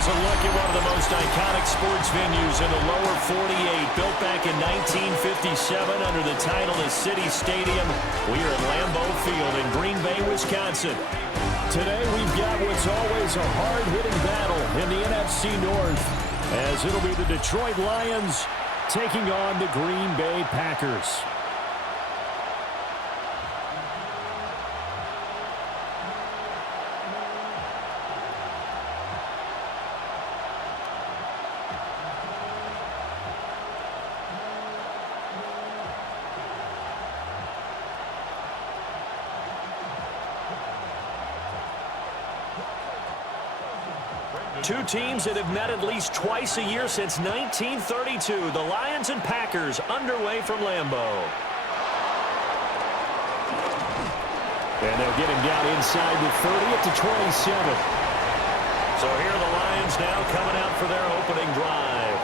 Here's a look at one of the most iconic sports venues in the lower 48. Built back in 1957 under the title of City Stadium. We are at Lambeau Field in Green Bay, Wisconsin. Today we've got what's always a hard-hitting battle in the NFC North, as it'll be the Detroit Lions taking on the Green Bay Packers. Two teams that have met at least twice a year since 1932. The Lions and Packers underway from Lambeau. And they'll get him down inside the 30 at the 27. So here are the Lions now coming out for their opening drive.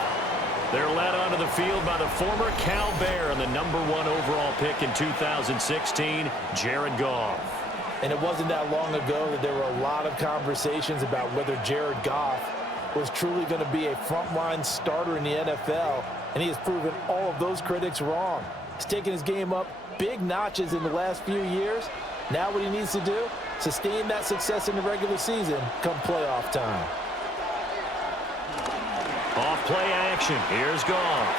They're led onto the field by the former Cal Bear and the #1 overall pick in 2016, Jared Goff. And it wasn't that long ago that there were a lot of conversations about whether Jared Goff was truly going to be a frontline starter in the NFL, and he has proven all of those critics wrong. He's taken his game up big notches in the last few years. Now what he needs to do, sustain that success in the regular season come playoff time. Off play action. Here's Goff.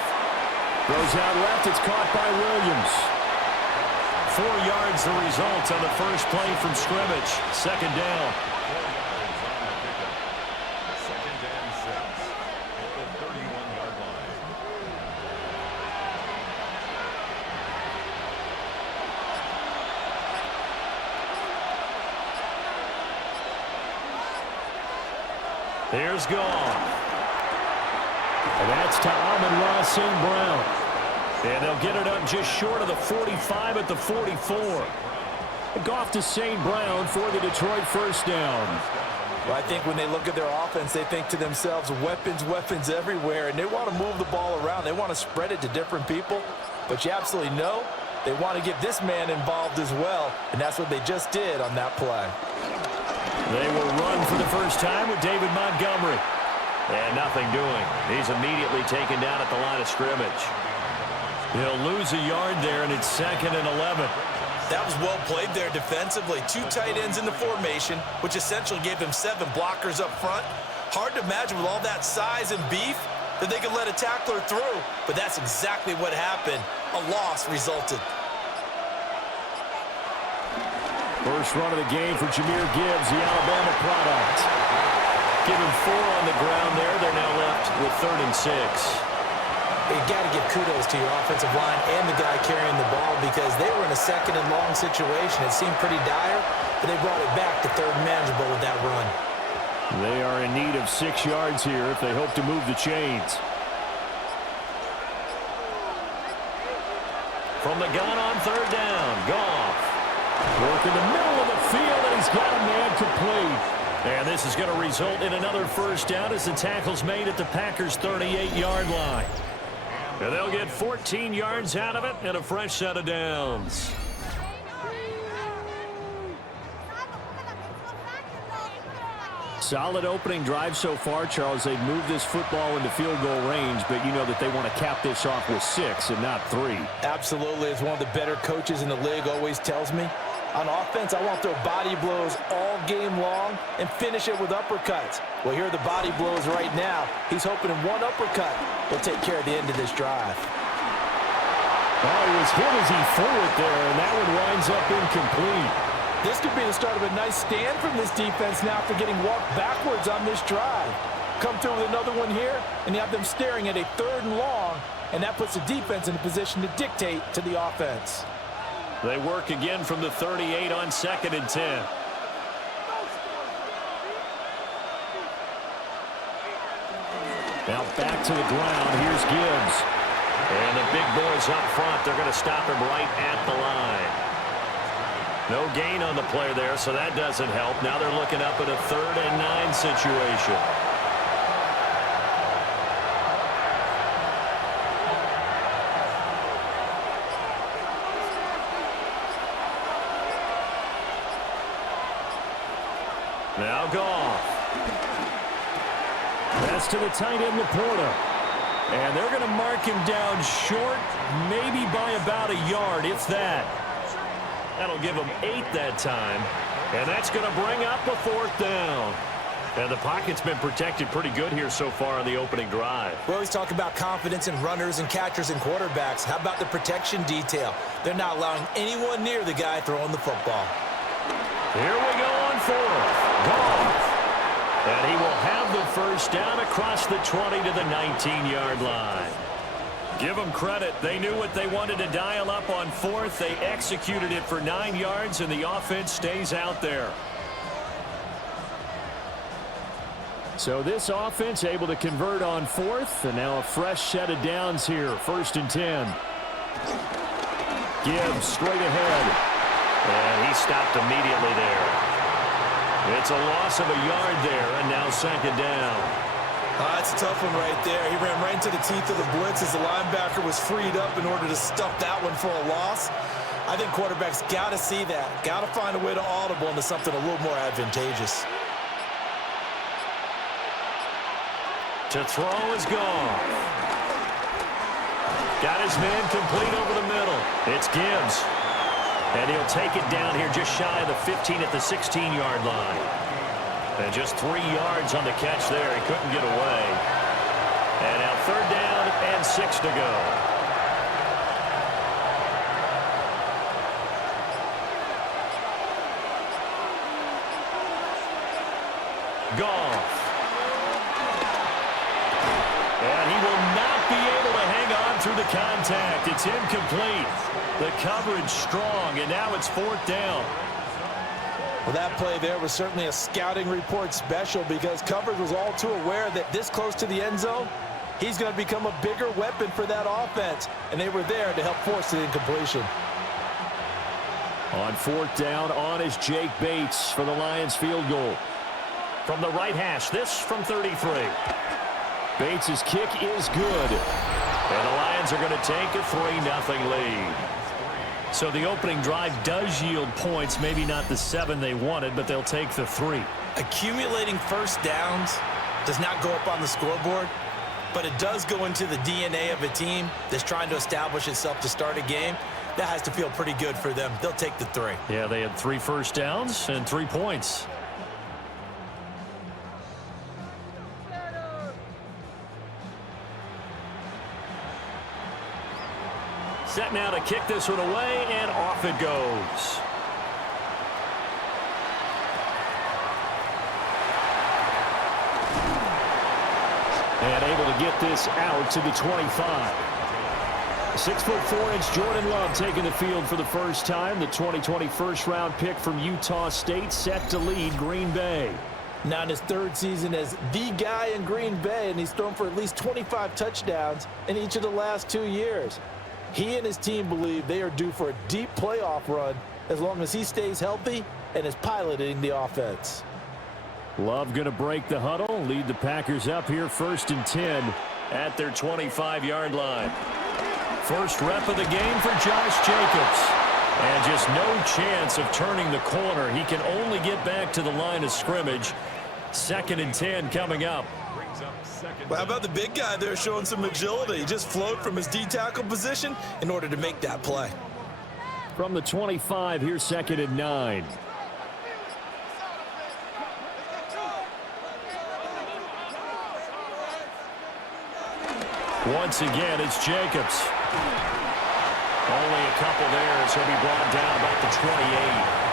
Goes out left. It's caught by Williams. 4 yards the result on the first play from scrimmage. Second down. Second and 6 at the 31-yard line. Here's Goff. And that's to Amon-Ra St. Brown. And they'll get it up just short of the 45 at the 44. Goff to St. Brown for the Detroit first down. Well, I think when they look at their offense, they think to themselves, weapons, weapons everywhere, and they want to move the ball around. They want to spread it to different people. But you absolutely know they want to get this man involved as well, and that's what they just did on that play. They will run for the first time with David Montgomery. And nothing doing. He's immediately taken down at the line of scrimmage. He'll lose a yard there, and it's 2nd and 11. That was well played there defensively. 2 tight ends in the formation, which essentially gave them 7 blockers up front. Hard to imagine with all that size and beef that they could let a tackler through, but that's exactly what happened. A loss resulted. First run of the game for Jahmyr Gibbs, the Alabama product. Give him 4 on the ground there. They're now left with 3rd and 6. You got to give kudos to your offensive line and the guy carrying the ball because they were in a 2nd and long situation. It seemed pretty dire, but they brought it back to 3rd and manageable with that run. They are in need of 6 yards here if they hope to move the chains. From the gun on 3rd down, Goff. Work in the middle of the field, and he's got a man complete. And this is going to result in another first down as the tackle's made at the Packers' 38-yard line. And they'll get 14 yards out of it and a fresh set of downs. Solid opening drive so far, Charles. They've moved this football into field goal range, but you know that they want to cap this off with 6 and not 3. Absolutely. As one of the better coaches in the league always tells me, on offense, I want to throw body blows all game long and finish it with uppercuts. Well, here are the body blows right now. He's hoping in one uppercut will take care of the end of this drive. Oh, he was hit as he threw it there, and that one winds up incomplete. This could be the start of a nice stand from this defense now for getting walked backwards on this drive. Come through with another one here, and you have them staring at a 3rd and long, and that puts the defense in a position to dictate to the offense. They work again from the 38 on 2nd and 10. Now back to the ground. Here's Gibbs. And the big boys up front, they're going to stop him right at the line. No gain on the play there, so that doesn't help. Now they're looking up at a 3rd and 9 situation. Now Goff. Pass to the tight end, Laporta. And they're going to mark him down short, maybe by about a yard, if that. That'll give him 8 that time. And that's going to bring up a 4th down. And the pocket's been protected pretty good here so far on the opening drive. We always talk about confidence in runners and catchers and quarterbacks. How about the protection detail? They're not allowing anyone near the guy throwing the football. Here we go on 4th. Goff. And he will have the first down across the 20 to the 19-yard line. Give them credit. They knew what they wanted to dial up on 4th. They executed it for 9 yards, and the offense stays out there. So this offense able to convert on 4th, and now a fresh set of downs here. 1st and 10. Gibbs straight ahead. And he stopped immediately there. It's a loss of a yard there, and now 2nd down. That's a tough one right there. He ran right into the teeth of the blitz as the linebacker was freed up in order to stuff that one for a loss. I think quarterbacks got to see that. Got to find a way to audible into something a little more advantageous. To throw is gone. Got his man complete over the middle. It's Gibbs. And he'll take it down here just shy of the 15 at the 16-yard line. And just 3 yards on the catch there. He couldn't get away. And now 3rd down and 6 to go. Goff. And he will not be able to hang on through the contact. It's incomplete. The coverage strong, and now it's 4th down. Well, that play there was certainly a scouting report special because coverage was all too aware that this close to the end zone, he's going to become a bigger weapon for that offense, and they were there to help force the incompletion. On 4th down, on is Jake Bates for the Lions field goal. From the right hash, this from 33. Bates' kick is good. And the Lions are going to take a 3-0 lead. So the opening drive does yield points, maybe not the 7 they wanted, but they'll take the 3. Accumulating first downs does not go up on the scoreboard, but it does go into the DNA of a team that's trying to establish itself to start a game. That has to feel pretty good for them. They'll take the 3. Yeah, they had 3 first downs and 3 points. Set now to kick this one away, and off it goes. And able to get this out to the 25. 6'4" Jordan Love taking the field for the first time. The 2020 first-round pick from Utah State set to lead Green Bay. Now in his 3rd season as the guy in Green Bay, and he's thrown for at least 25 touchdowns in each of the last 2 years. He and his team believe they are due for a deep playoff run as long as he stays healthy and is piloting the offense. Love going to break the huddle, lead the Packers up here 1st and 10 at their 25-yard line. First rep of the game for Josh Jacobs. And just no chance of turning the corner. He can only get back to the line of scrimmage. 2nd and 10 coming up. Well, how about the big guy there showing some agility? He just flowed from his D-tackle position in order to make that play. From the 25, here's 2nd and 9. Once again, it's Jacobs. Only a couple there, so he'll be brought down about the 28.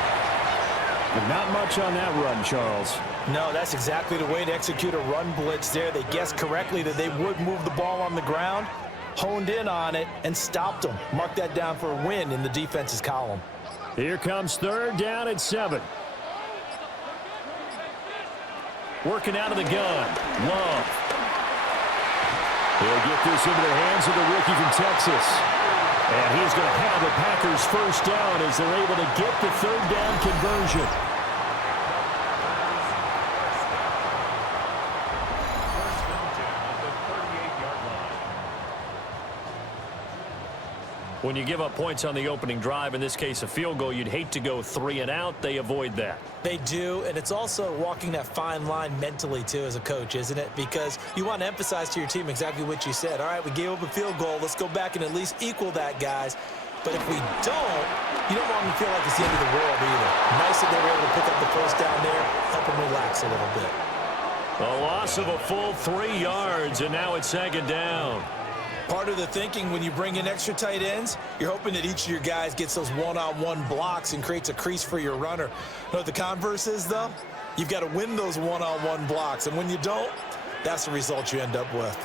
Not much on that run, Charles. No, that's exactly the way to execute a run blitz there. They guessed correctly that they would move the ball on the ground, honed in on it, and stopped them. Mark that down for a win in the defense's column. Here comes 3rd down at 7. Working out of the gun. Love. He'll get this into the hands of the rookie from Texas. And he's going to have the Packers first down as they're able to get the 3rd down conversion. When you give up points on the opening drive, in this case a field goal, you'd hate to go 3 and out. They avoid that. They do, and it's also walking that fine line mentally, too, as a coach, isn't it? Because you want to emphasize to your team exactly what you said. All right, we gave up a field goal. Let's go back and at least equal that, guys. But if we don't, you don't want them to feel like it's the end of the world either. Nice that they were able to pick up the first down there, help them relax a little bit. A loss of a full 3 yards, and now it's 2nd down. Part of the thinking when you bring in extra tight ends, you're hoping that each of your guys gets those one-on-one blocks and creates a crease for your runner. You know what the converse is, though? You've got to win those one-on-one blocks, and when you don't, that's the result you end up with.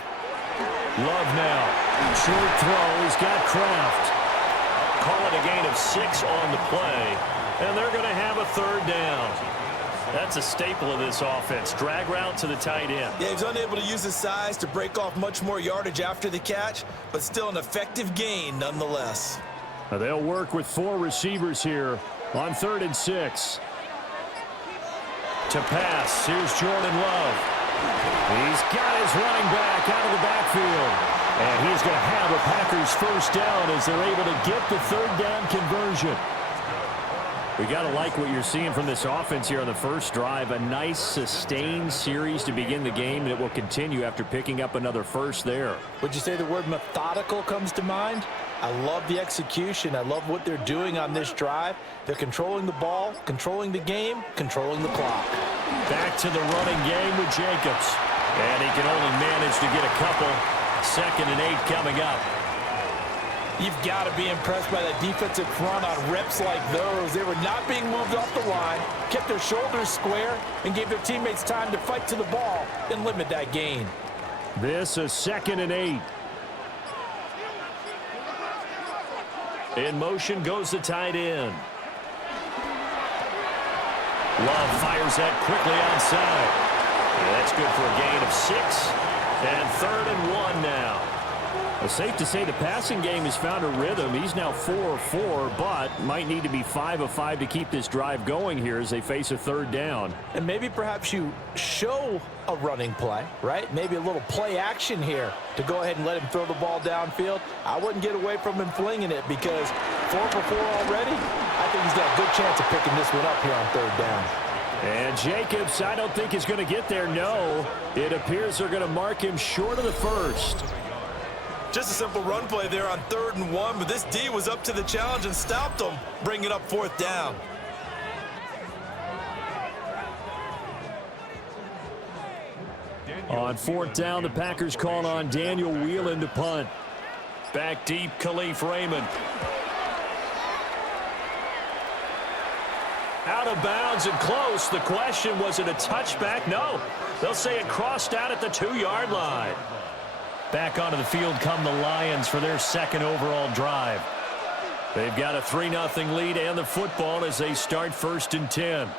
Love now. Short throw. He's got Kraft. Call it a gain of 6 on the play, and they're going to have a 3rd down. That's a staple of this offense. Drag route to the tight end. Yeah, he's unable to use his size to break off much more yardage after the catch, but still an effective gain nonetheless. Now they'll work with 4 receivers here on 3rd and 6. To pass, here's Jordan Love. He's got his running back out of the backfield. And he's going to have a Packers 1st down as they're able to get the 3rd down conversion. We got to like what you're seeing from this offense here on the first drive. A nice, sustained series to begin the game, and it will continue after picking up another first there. Would you say the word methodical comes to mind? I love the execution. I love what they're doing on this drive. They're controlling the ball, controlling the game, controlling the clock. Back to the running game with Jacobs. And he can only manage to get a couple. 2nd and 8 coming up. You've got to be impressed by that defensive front on reps like those. They were not being moved off the line, kept their shoulders square, and gave their teammates time to fight to the ball and limit that gain. This is 2nd and 8. In motion goes the tight end. Love fires that quickly outside. Yeah, that's good for a gain of 6. And 3rd and 1 now. It's safe to say the passing game has found a rhythm. He's now 4 of 4, but might need to be 5 of 5 to keep this drive going here as they face a 3rd down. And maybe perhaps you show a running play, right? Maybe a little play action here to go ahead and let him throw the ball downfield. I wouldn't get away from him flinging it because 4 for 4 already. I think he's got a good chance of picking this one up here on 3rd down. And Jacobs, I don't think is going to get there. No, it appears they're going to mark him short of the 1st. Just a simple run play there on 3rd and 1, but this D was up to the challenge and stopped him, bringing up 4th down. On 4th down, the Packers call on Daniel Whelan to punt. Back deep, Khalif Raymond. Out of bounds and close. The question, was it a touchback? No. They'll say it crossed out at the 2-yard line. Back onto the field come the Lions for their 2nd overall drive. They've got a 3-0 lead and the football as they start 1st and 10.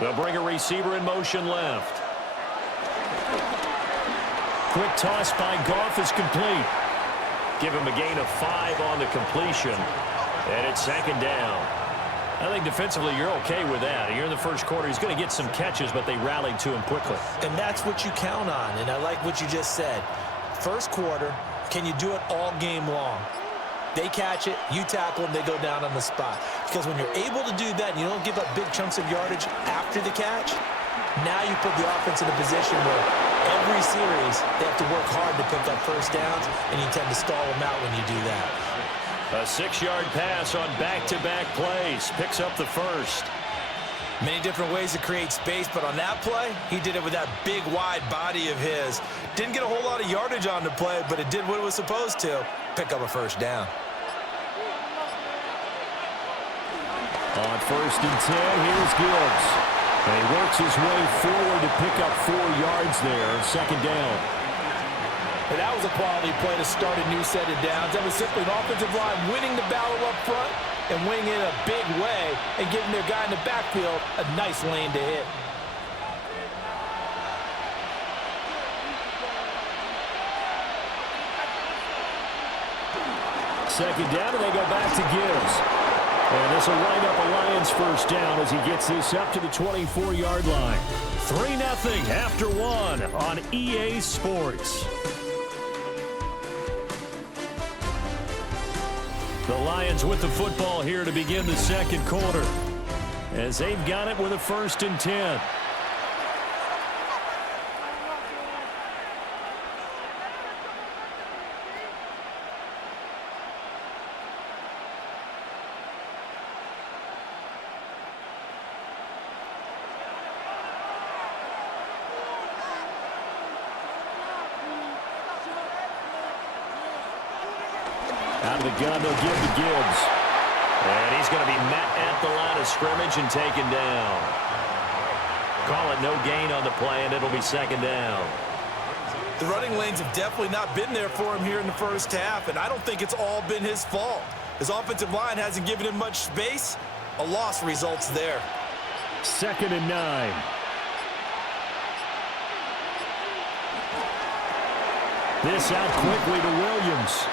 They'll bring a receiver in motion left. Quick toss by Goff is complete. Give him a gain of 5 on the completion. And it's 2nd down. I think defensively you're okay with that. You're in the first quarter. He's going to get some catches, but they rallied to him quickly. And that's what you count on, and I like what you just said. First quarter, can you do it all game long? They catch it, you tackle them, they go down on the spot. Because when you're able to do that and you don't give up big chunks of yardage after the catch, now you put the offense in a position where every series they have to work hard to pick up 1st downs, and you tend to stall them out when you do that. A 6-yard pass on back-to-back plays. Picks up the 1st. Many different ways to create space, but on that play, he did it with that big, wide body of his. Didn't get a whole lot of yardage on the play, but it did what it was supposed to. Pick up a 1st down. On 1st and 10, here's Gibbs. And he works his way forward to pick up 4 yards there. 2nd down. And that was a quality play to start a new set of downs. That was simply an offensive line winning the battle up front and winning it in a big way and giving their guy in the backfield a nice lane to hit. Second down, and they go back to Gibbs. And this will wind up a Lions first down as he gets this up to the 24-yard line. 3-0 after one on EA Sports. The Lions with the football here to begin the second quarter, as they've got it with a 1st and 10. Out of the gun, they'll give to Gibbs. And he's going to be met at the line of scrimmage and taken down. Call it no gain on the play, and it'll be 2nd down. The running lanes have definitely not been there for him here in the first half, and I don't think it's all been his fault. His offensive line hasn't given him much space. A loss results there. 2nd and 9. This out quickly to Williams.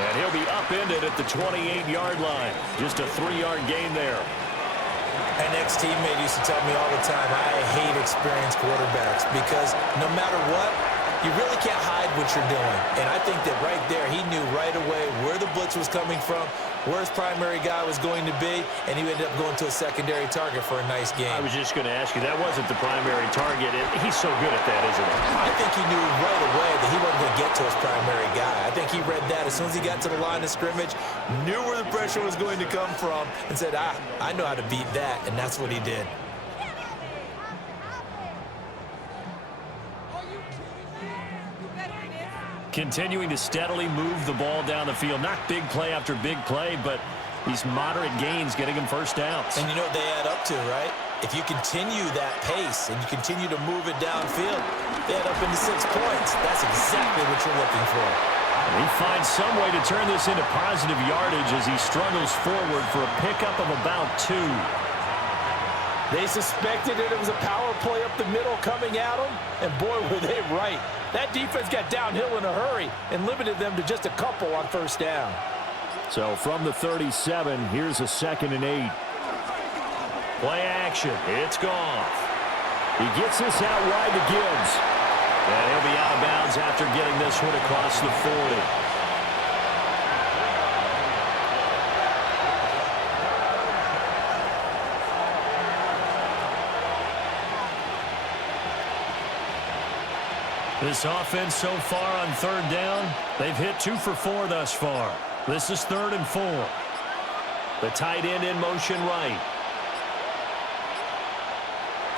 And he'll be upended at the 28-yard line. Just a 3-yard gain there. An ex-teammate used to tell me all the time, I hate experienced quarterbacks because no matter what, you really can't hide what you're doing. And I think that right there, he knew right away where the blitz was coming from, where his primary guy was going to be, and he ended up going to a secondary target for a nice game. I was just going to ask you, that wasn't the primary target. He's so good at that, isn't he? I think he knew right away that he wasn't going to get to his primary guy. I think he read that as soon as he got to the line of scrimmage, knew where the pressure was going to come from, and said, I know how to beat that, and that's what he did. Continuing to steadily move the ball down the field. Not big play after big play, but these moderate gains getting him first downs. And you know what they add up to, right? If you continue that pace and you continue to move it downfield, they add up into 6 points. That's exactly what you're looking for. And he finds some way to turn this into positive yardage as he struggles forward for a pickup of about 2. They suspected it was a power play up the middle coming at them, and boy, were they right. That defense got downhill in a hurry and limited them to just a couple on first down. So from the 37, here's a 2nd and 8. Play action. It's Goff. He gets this out wide to Gibbs. And he'll be out of bounds after getting this one across the 40. This offense so far on 3rd down, they've hit 2 for 4 thus far. This is 3rd and 4. The tight end in motion right.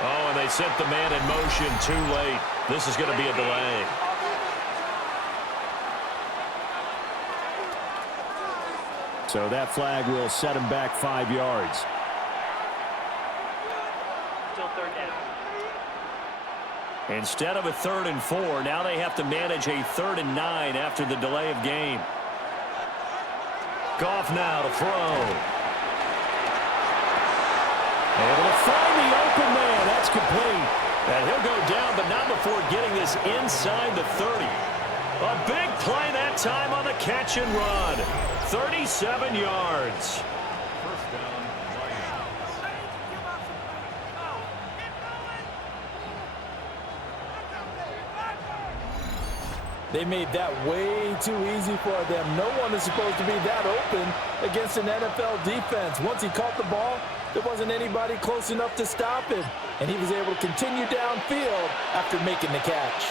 Oh, and they sent the man in motion too late. This is going to be a delay. So that flag will set him back 5 yards. Still 3rd down. Instead of a 3rd and 4, now they have to manage a 3rd and 9 after the delay of game. Goff now to throw. Able to find the open man. That's complete. And he'll go down, but not before getting this inside the 30. A big play that time on the catch and run. 37 yards. First down, Lions. They made that way too easy for them. No one is supposed to be that open against an NFL defense. Once he caught the ball, there wasn't anybody close enough to stop him, and he was able to continue downfield after making the catch.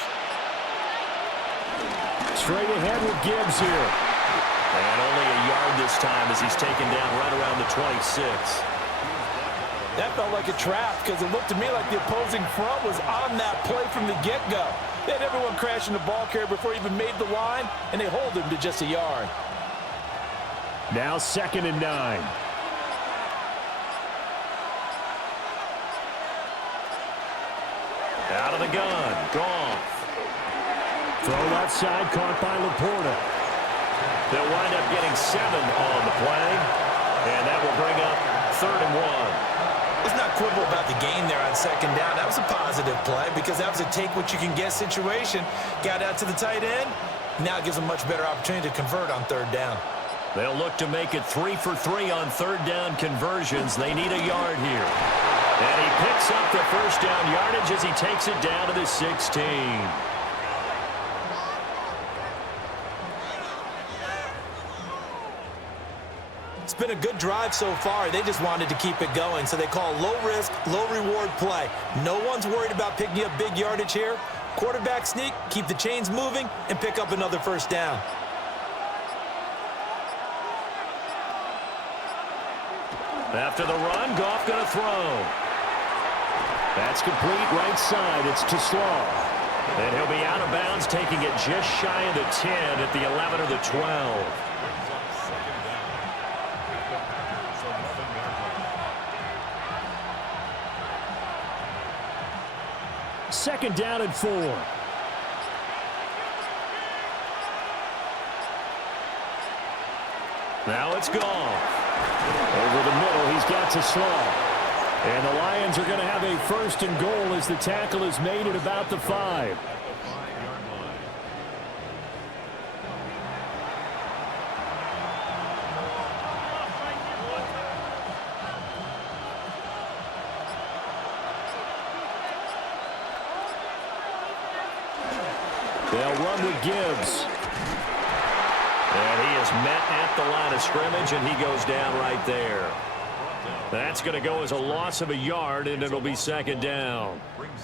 Straight ahead with Gibbs here. And only a yard this time as he's taken down right around the 26. That felt like a trap because it looked to me like the opposing front was on that play from the get-go. They had everyone crashing the ball carrier before he even made the line, and they hold him to just a yard. Now 2nd and 9. Out of the gun, Goff. Throw left side, caught by Laporta. They'll wind up getting 7 on the play, and that will bring up 3rd and 1. Let's not quibble about the gain there on 2nd down. That was a positive play because that was a take-what-you-can-get situation. Got out to the tight end. Now it gives them a much better opportunity to convert on 3rd down. They'll look to make it 3 for 3 on third down conversions. They need a yard here. And he picks up the first down yardage as he takes it down to the 16. It's been a good drive so far. They just wanted to keep it going, so they call low-risk, low-reward play. No one's worried about picking up big yardage here. Quarterback sneak, keep the chains moving, and pick up another first down. After the run, Goff going to throw. That's complete right side. It's to Slaw. And he'll be out of bounds, taking it just shy of the 10 at the 11 or the 12. Second down and 4. Now it's Goff. Over the middle, he's got to Slaw. And the Lions are going to have a first and goal as the tackle is made at about the 5. They'll run with Gibbs. And he is met at the line of scrimmage, and he goes down right there. That's going to go as a loss of a yard, and it'll be second down.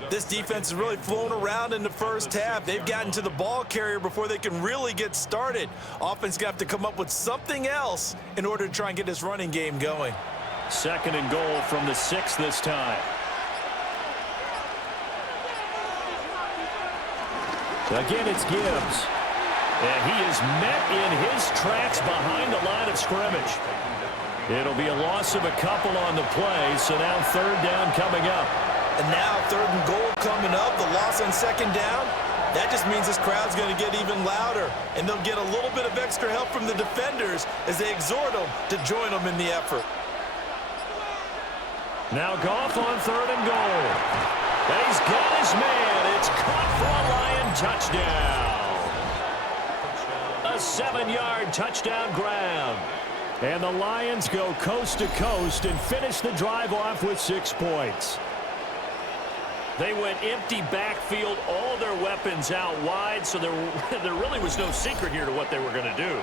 This defense has really flown around in the first half. They've gotten to the ball carrier before they can really get started. Offense going to have to come up with something else in order to try and get this running game going. Second and goal from the 6 this time. Again, it's Gibbs. And he is met in his tracks behind the line of scrimmage. It'll be a loss of a couple on the play, so now third down coming up. And now third and goal coming up, the loss on second down. That just means this crowd's going to get even louder, and they'll get a little bit of extra help from the defenders as they exhort them to join them in the effort. Now Goff on third and goal. And he's got his man. It's caught for a Lion touchdown. A 7-yard touchdown grab. And the Lions go coast to coast and finish the drive off with 6 points. They went empty backfield, all their weapons out wide, so there really was no secret here to what they were going to do.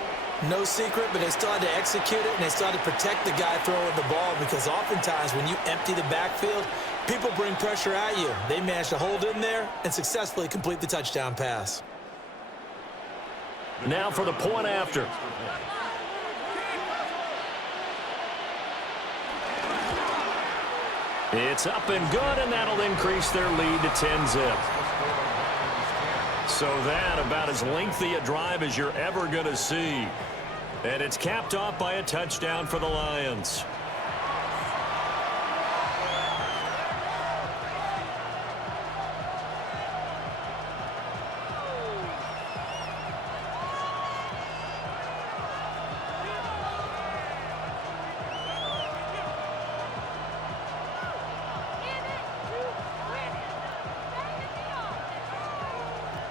No secret, but they still had to execute it, and they still had to protect the guy throwing the ball, because oftentimes when you empty the backfield, people bring pressure at you. They managed to hold in there and successfully complete the touchdown pass. Now for the point after. It's up and good, and that'll increase their lead to 10-zip. So that about as lengthy a drive as you're ever going to see. And it's capped off by a touchdown for the Lions.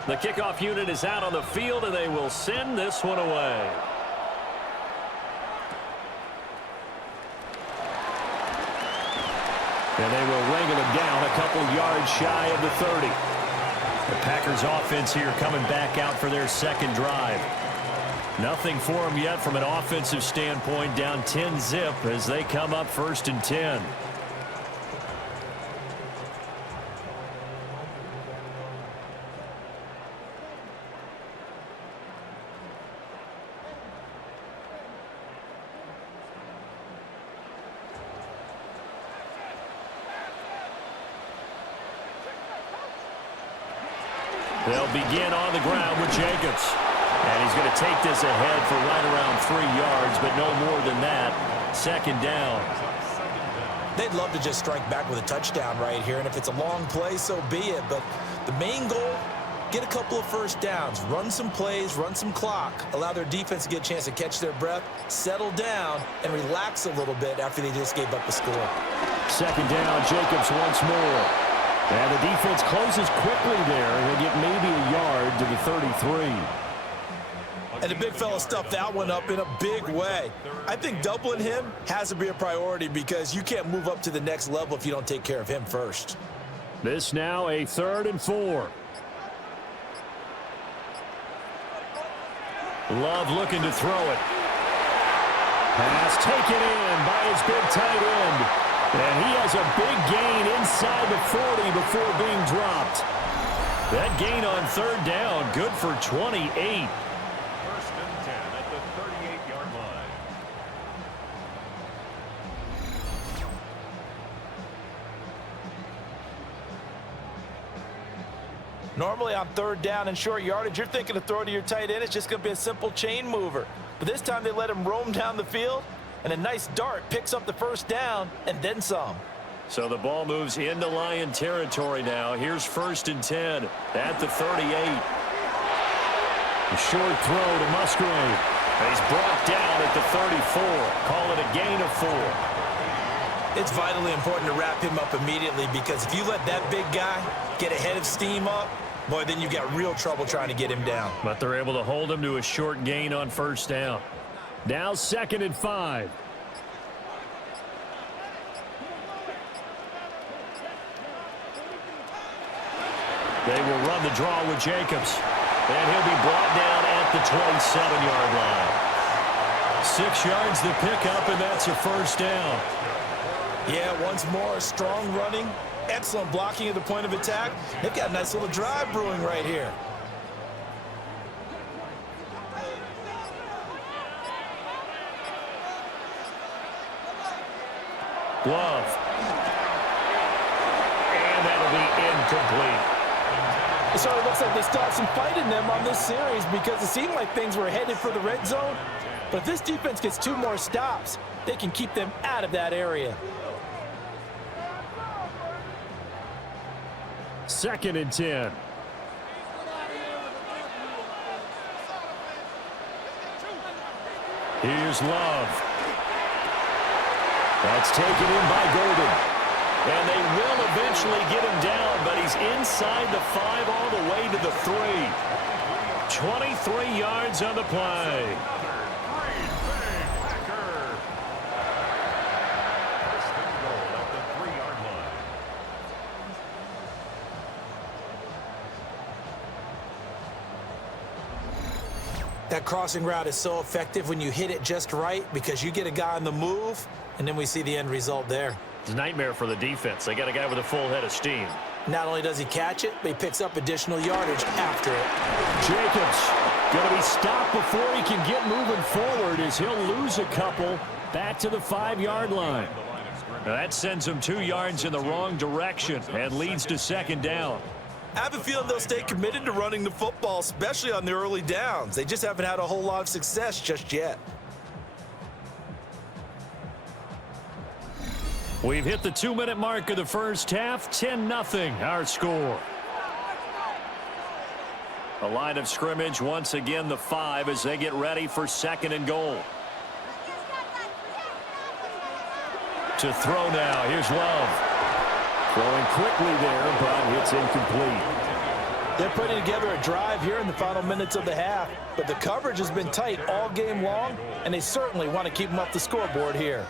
The kickoff unit is out on the field, and they will send this one away. And they will wrangle him down a couple yards shy of the 30. The Packers offense here coming back out for their second drive. Nothing for them yet from an offensive standpoint, down 10-zip as they come up first and 10. They'll begin on the ground with Jacobs. And he's going to take this ahead for right around 3 yards, but no more than that. Second down. They'd love to just strike back with a touchdown right here, and if it's a long play, so be it. But the main goal, get a couple of first downs, run some plays, run some clock, allow their defense to get a chance to catch their breath, settle down, and relax a little bit after they just gave up the score. Second down, Jacobs once more. And the defense closes quickly there. He'll get maybe a yard to the 33. And the big fella stuffed that one up in a big way. I think doubling him has to be a priority because you can't move up to the next level if you don't take care of him first. This now a 3rd and 4. Love looking to throw it. Pass taken in by his big tight end. And he has a big gain inside the 40 before being dropped. That gain on 3rd down, good for 28. 1st and 10 at the 38-yard line. Normally on 3rd down and short yardage, you're thinking to throw to your tight end. It's just going to be a simple chain mover. But this time they let him roam down the field, and a nice dart picks up the 1st down and then some. So the ball moves into Lion territory now. Here's 1st and 10 at the 38. A short throw to Musgrave. He's brought down at the 34. Call it a gain of 4. It's vitally important to wrap him up immediately because if you let that big guy get ahead of steam up, boy, then you got real trouble trying to get him down. But they're able to hold him to a short gain on 1st down. Now 2nd and 5. They will run the draw with Jacobs. And he'll be brought down at the 27-yard line. 6 yards the pickup, and that's a 1st down. Yeah, once more, strong running, excellent blocking at the point of attack. They've got a nice little drive brewing right here. Love. And that'll be incomplete. It sort of looks like they still have some fight in them on this series because it seemed like things were headed for the red zone. But if this defense gets 2 more stops, they can keep them out of that area. 2nd and 10. Here's Love. That's taken in by Golden. And they will eventually get him down, but he's inside the 5 all the way to the 3. 23 yards on the play. That crossing route is so effective when you hit it just right because you get a guy on the move, and then we see the end result there. It's a nightmare for the defense. They got a guy with a full head of steam. Not only does he catch it, but he picks up additional yardage after it. Jacobs going to be stopped before he can get moving forward as he'll lose a couple back to the 5-yard line. Now that sends him 2 yards in the wrong direction and leads to 2nd down. I have a feeling they'll stay committed to running the football, especially on the early downs. They just haven't had a whole lot of success just yet. We've hit the 2-minute mark of the first half. 10-0 our score. A line of scrimmage once again the 5 as they get ready for 2nd and goal. To throw now. Here's Love. Throwing quickly there, but it's incomplete. They're putting together a drive here in the final minutes of the half, but the coverage has been tight all game long, and they certainly want to keep them off the scoreboard here.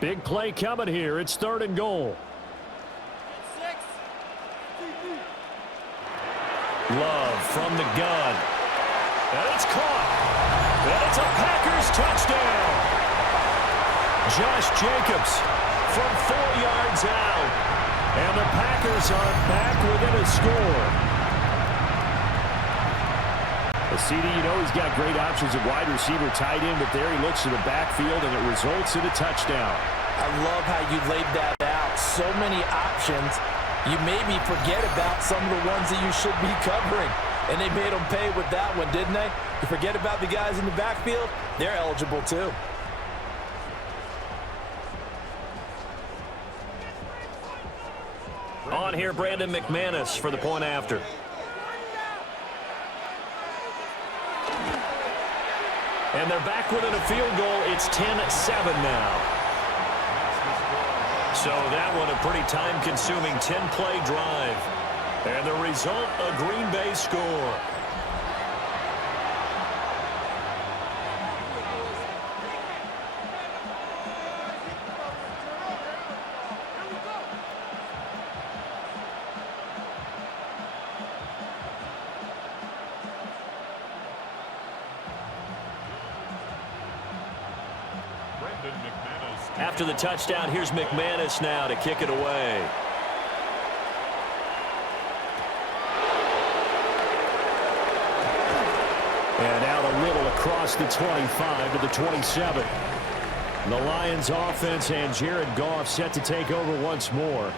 Big play coming here. It's 3rd and goal. Love from the gun. And it's caught. And it's a Packers touchdown. Josh Jacobs from 4 yards out. And the Packers are back within a score. The CD, you know, he's got great options at wide receiver, tight end, but there he looks to the backfield, and it results in a touchdown. I love how you laid that out. So many options. You maybe forget about some of the ones that you should be covering. And they made them pay with that one, didn't they? You forget about the guys in the backfield, they're eligible too. On here, Brandon McManus for the point after. And they're back within a field goal. It's 10-7 now. So that one a pretty time-consuming 10-play drive. And the result, a Green Bay score. After the touchdown, here's McManus now to kick it away. And out a little across the 25 to the 27. The Lions offense and Jared Goff set to take over once more.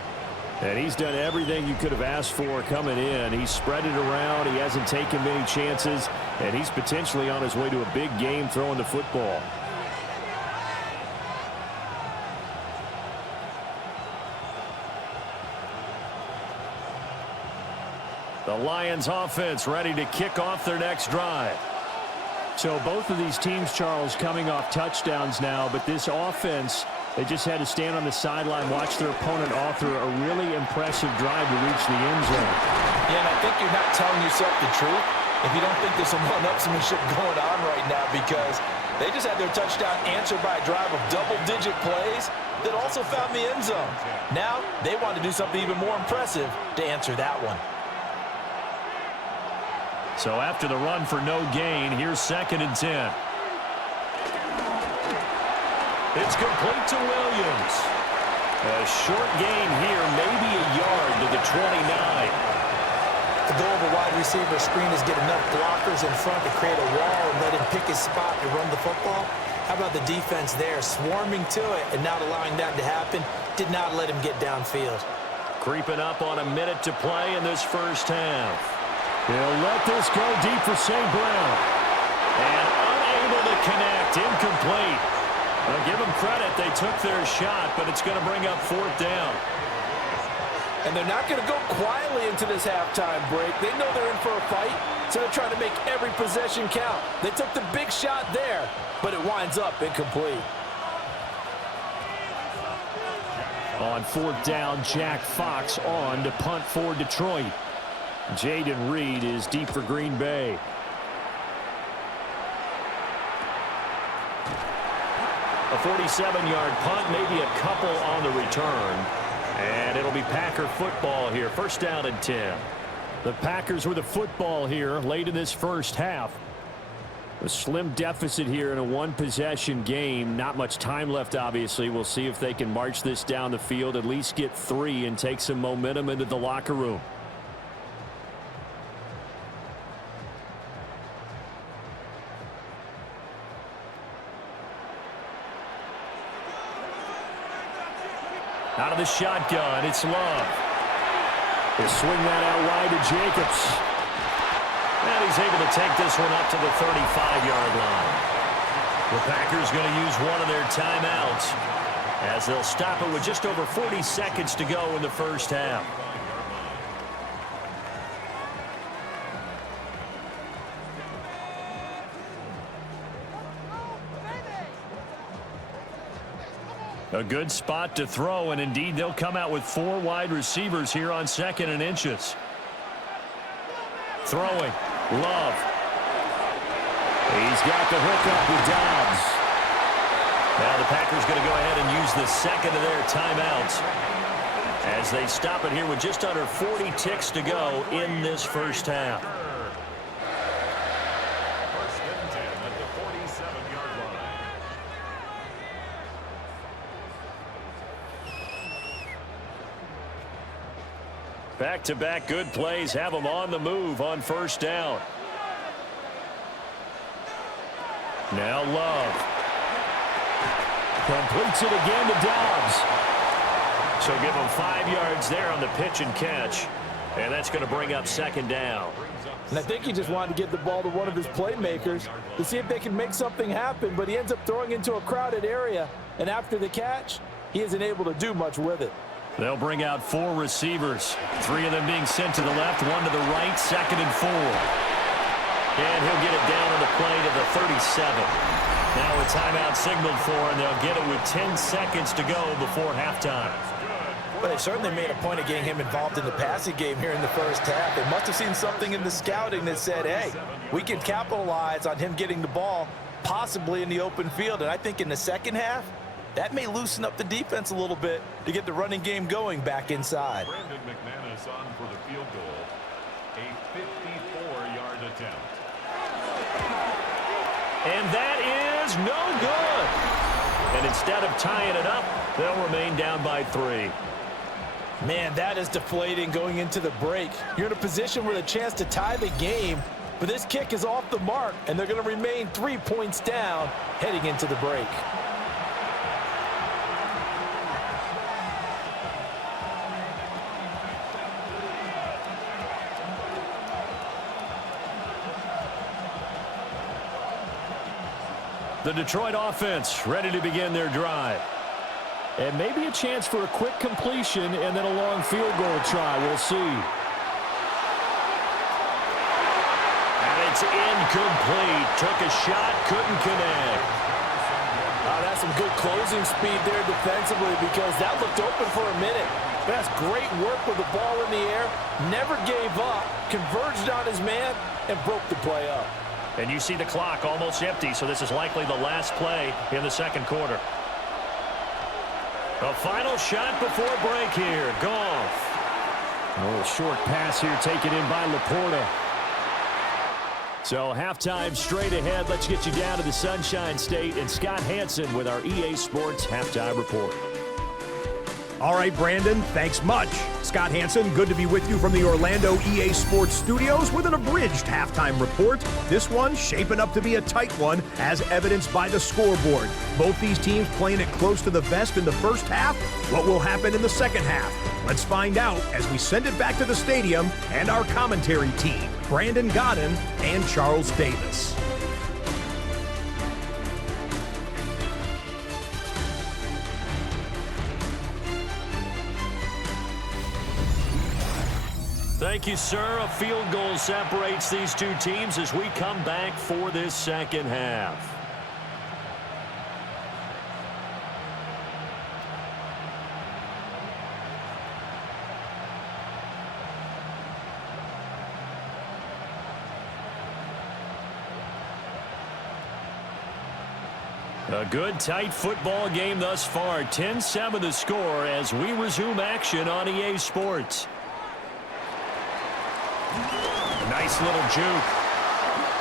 And he's done everything you could have asked for coming in. He's spread it around. He hasn't taken many chances. And he's potentially on his way to a big game throwing the football. The Lions offense ready to kick off their next drive. So both of these teams, Charles, coming off touchdowns now, but this offense, they just had to stand on the sideline, watch their opponent author a really impressive drive to reach the end zone. Yeah, and I think you're not telling yourself the truth if you don't think there's some one-upsmanship going on right now, because they just had their touchdown answered by a drive of double-digit plays that also found the end zone. Now they want to do something even more impressive to answer that one. So after the run for no gain, here's 2nd and 10. It's complete to Williams. A short gain here, maybe a yard to the 29. The goal of a wide receiver screen is get enough blockers in front to create a wall and let him pick his spot to run the football. How about the defense there, swarming to it and not allowing that to happen? Did not let him get downfield. Creeping up on a minute to play in this first half. He'll let this go deep for St. Brown. And unable to connect, incomplete. Well, give them credit, they took their shot, but it's going to bring up 4th down. And they're not going to go quietly into this halftime break. They know they're in for a fight, so they're trying to make every possession count. They took the big shot there, but it winds up incomplete. On 4th down, Jack Fox on to punt for Detroit. Jaden Reed is deep for Green Bay. A 47-yard punt, maybe a couple on the return. And it'll be Packer football here. 1st down and 10. The Packers with the football here late in this first half. A slim deficit here in a one-possession game. Not much time left, obviously. We'll see if they can march this down the field, at least get 3 and take some momentum into the locker room. Out of the shotgun, it's Love. He'll swing that out wide to Jacobs. And he's able to take this one up to the 35-yard line. The Packers going to use one of their timeouts as they'll stop it with just over 40 seconds to go in the first half. A good spot to throw, and indeed they'll come out with 4 wide receivers here on 2nd and inches. Throwing, Love. He's got the hook up with Dobbs. Now the Packers going to go ahead and use the 2nd of their timeouts as they stop it here with just under 40 ticks to go in this first half. 1st and 10 at the 47-yard line. Back-to-back good plays have them on the move on 1st down. Now Love. Completes it again to Dobbs. So give him 5 yards there on the pitch and catch. And that's going to bring up 2nd down. And I think he just wanted to get the ball to one of his playmakers to see if they can make something happen, but he ends up throwing into a crowded area. And after the catch, he isn't able to do much with it. They'll bring out 4 receivers. 3 of them being sent to the left, 1 to the right, 2nd and 4. And he'll get it down on the play to the 37. Now a timeout signaled for, and they'll get it with 10 seconds to go before halftime. But they certainly made a point of getting him involved in the passing game here in the first half. They must have seen something in the scouting that said, hey, we can capitalize on him getting the ball possibly in the open field. And I think in the second half, that may loosen up the defense a little bit to get the running game going back inside. Brandon McManus on for the field goal. A 54-yard attempt. And that is no good. And instead of tying it up, they'll remain down by 3. Man, that is deflating going into the break. You're in a position with a chance to tie the game, but this kick is off the mark, and they're going to remain 3 points down heading into the break. The Detroit offense ready to begin their drive. And maybe a chance for a quick completion and then a long field goal try. We'll see. And it's incomplete. Took a shot, couldn't connect. That's some good closing speed there defensively because that looked open for a minute. That's great work with the ball in the air. Never gave up, converged on his man, and broke the play up. And you see the clock almost empty, so this is likely the last play in the second quarter. A final shot before break here. Goff. A little short pass here taken in by Laporta. So halftime straight ahead. Let's get you down to the Sunshine State and Scott Hansen with our EA Sports Halftime Report. All right, Brandon, thanks much. Scott Hansen, good to be with you from the Orlando EA Sports Studios with an abridged halftime report. This one shaping up to be a tight one, as evidenced by the scoreboard. Both these teams playing it close to the vest in the first half. What will happen in the second half? Let's find out as we send it back to the stadium and our commentary team, Brandon Godden and Charles Davis. Thank you, sir. A field goal separates these two teams as we come back for this second half. A good, tight football game thus far. 10-7 the score as we resume action on EA Sports. Nice little juke.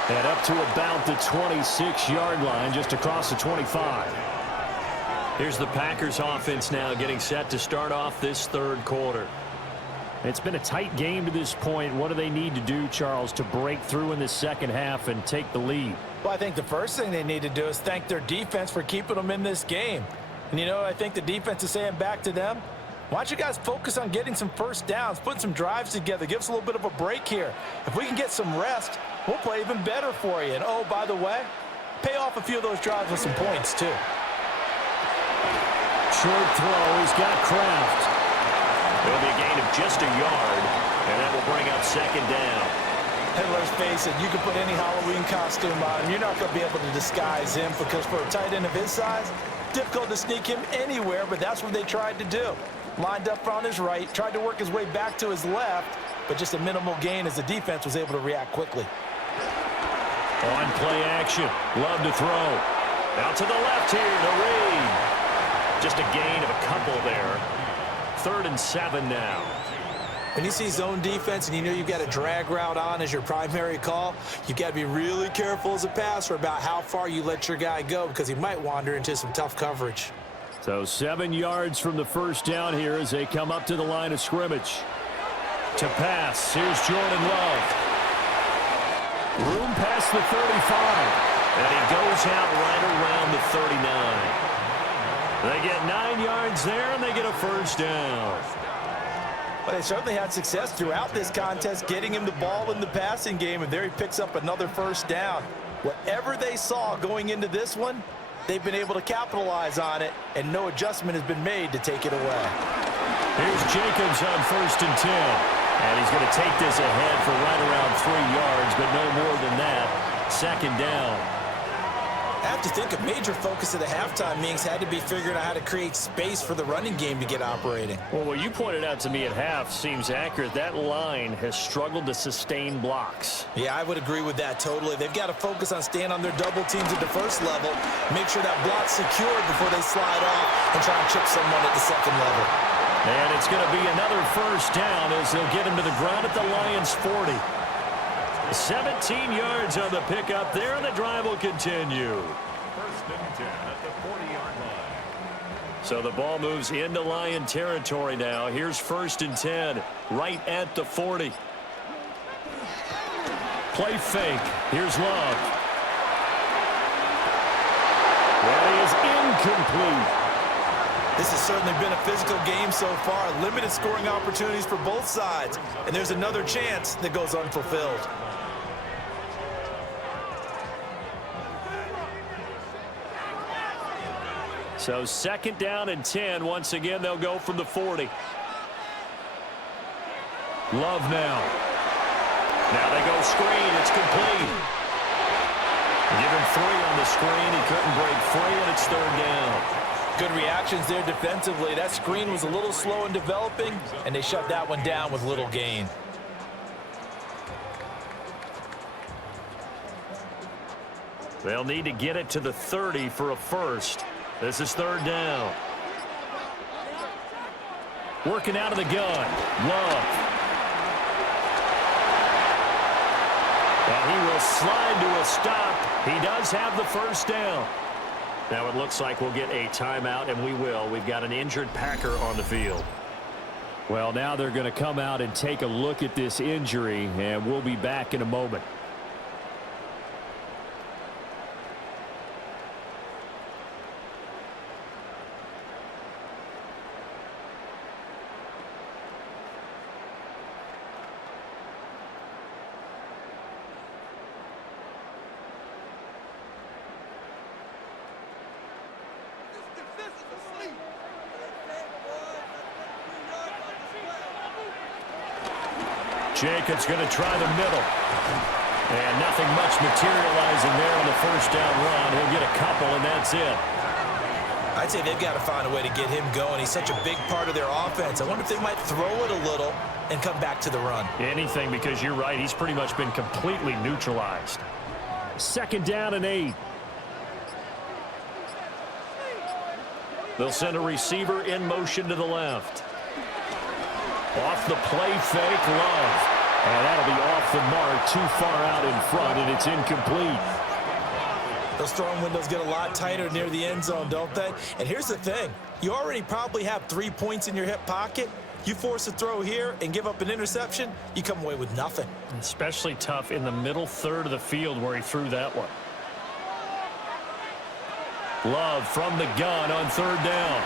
And up to about the 26-yard line, just across the 25. Here's the Packers offense now getting set to start off this third quarter. It's been a tight game to this point. What do they need to do, Charles, to break through in the second half and take the lead? Well, I think the first thing they need to do is thank their defense for keeping them in this game. And, you know, I think the defense is saying back to them, why don't you guys focus on getting some first downs, put some drives together, give us a little bit of a break here. If we can get some rest, we'll play even better for you. And, oh, by the way, pay off a few of those drives with some points, too. Short throw. He's got Kraft. It'll be a gain of just a yard, and that will bring up second down. Hey, let's face it, you can put any Halloween costume on. You're not going to be able to disguise him because for a tight end of his size, difficult to sneak him anywhere, but that's what they tried to do. Lined up on his right, tried to work his way back to his left, but just a minimal gain as the defense was able to react quickly. On play action. Love to throw. Out to the left here to Reed. Just a gain of a couple there. 3rd and 7 now. When you see zone defense and you know you've got a drag route on as your primary call, you've got to be really careful as a passer about how far you let your guy go because he might wander into some tough coverage. So 7 yards from the first down here as they come up to the line of scrimmage. To pass, here's Jordan Love. Room past the 35. And he goes out right around the 39. They get 9 yards there, and they get a first down. But they certainly had success throughout this contest, getting him the ball in the passing game, and there he picks up another first down. Whatever they saw going into this one, they've been able to capitalize on it, and no adjustment has been made to take it away. Here's Jacobs on 1st and 10. And he's going to take this ahead for right around 3 yards, but no more than that. Second down. I have to think a major focus of the halftime meetings had to be figuring out how to create space for the running game to get operating. Well, what you pointed out to me at half seems accurate. That line has struggled to sustain blocks. Yeah, I would agree with that totally. They've got to focus on staying on their double teams at the first level, make sure that block's secured before they slide off and try and chip someone at the second level. And it's going to be another first down as they'll get him to the ground at the Lions' 40. 17 yards on the pickup there, and the drive will continue. First and 10 at the 40-yard line. So the ball moves into Lion territory now. Here's first and 10, right at the 40. Play fake. Here's Love. That is incomplete. This has certainly been a physical game so far. Limited scoring opportunities for both sides. And there's another chance that goes unfulfilled. So second down and 10. Once again, they'll go from the 40. Love now. Now they go screen. It's complete. Give him 3 on the screen. He couldn't break free, and it's third down. Good reactions there defensively. That screen was a little slow in developing, and they shut that one down with little gain. They'll need to get it to the 30 for a first. This is third down. Working out of the gun. Love. And he will slide to a stop. He does have the first down. Now it looks like we'll get a timeout, and we will. We've got an injured Packer on the field. Well, now they're going to come out and take a look at this injury, and we'll be back in a moment. Jacobs going to try the middle. And nothing much materializing there on the first down run. He'll get a couple, and that's it. I'd say they've got to find a way to get him going. He's such a big part of their offense. I wonder if they might throw it a little and come back to the run. Anything, because you're right. He's pretty much been completely neutralized. Second down and 8. They'll send a receiver in motion to the left. Off the play fake, Love. And that'll be off the mark, too far out in front, and it's incomplete. Those throwing windows get a lot tighter near the end zone, don't they? And here's the thing. You already probably have 3 points in your hip pocket. You force a throw here and give up an interception, you come away with nothing. Especially tough in the middle third of the field where he threw that one. Love from the gun on third down.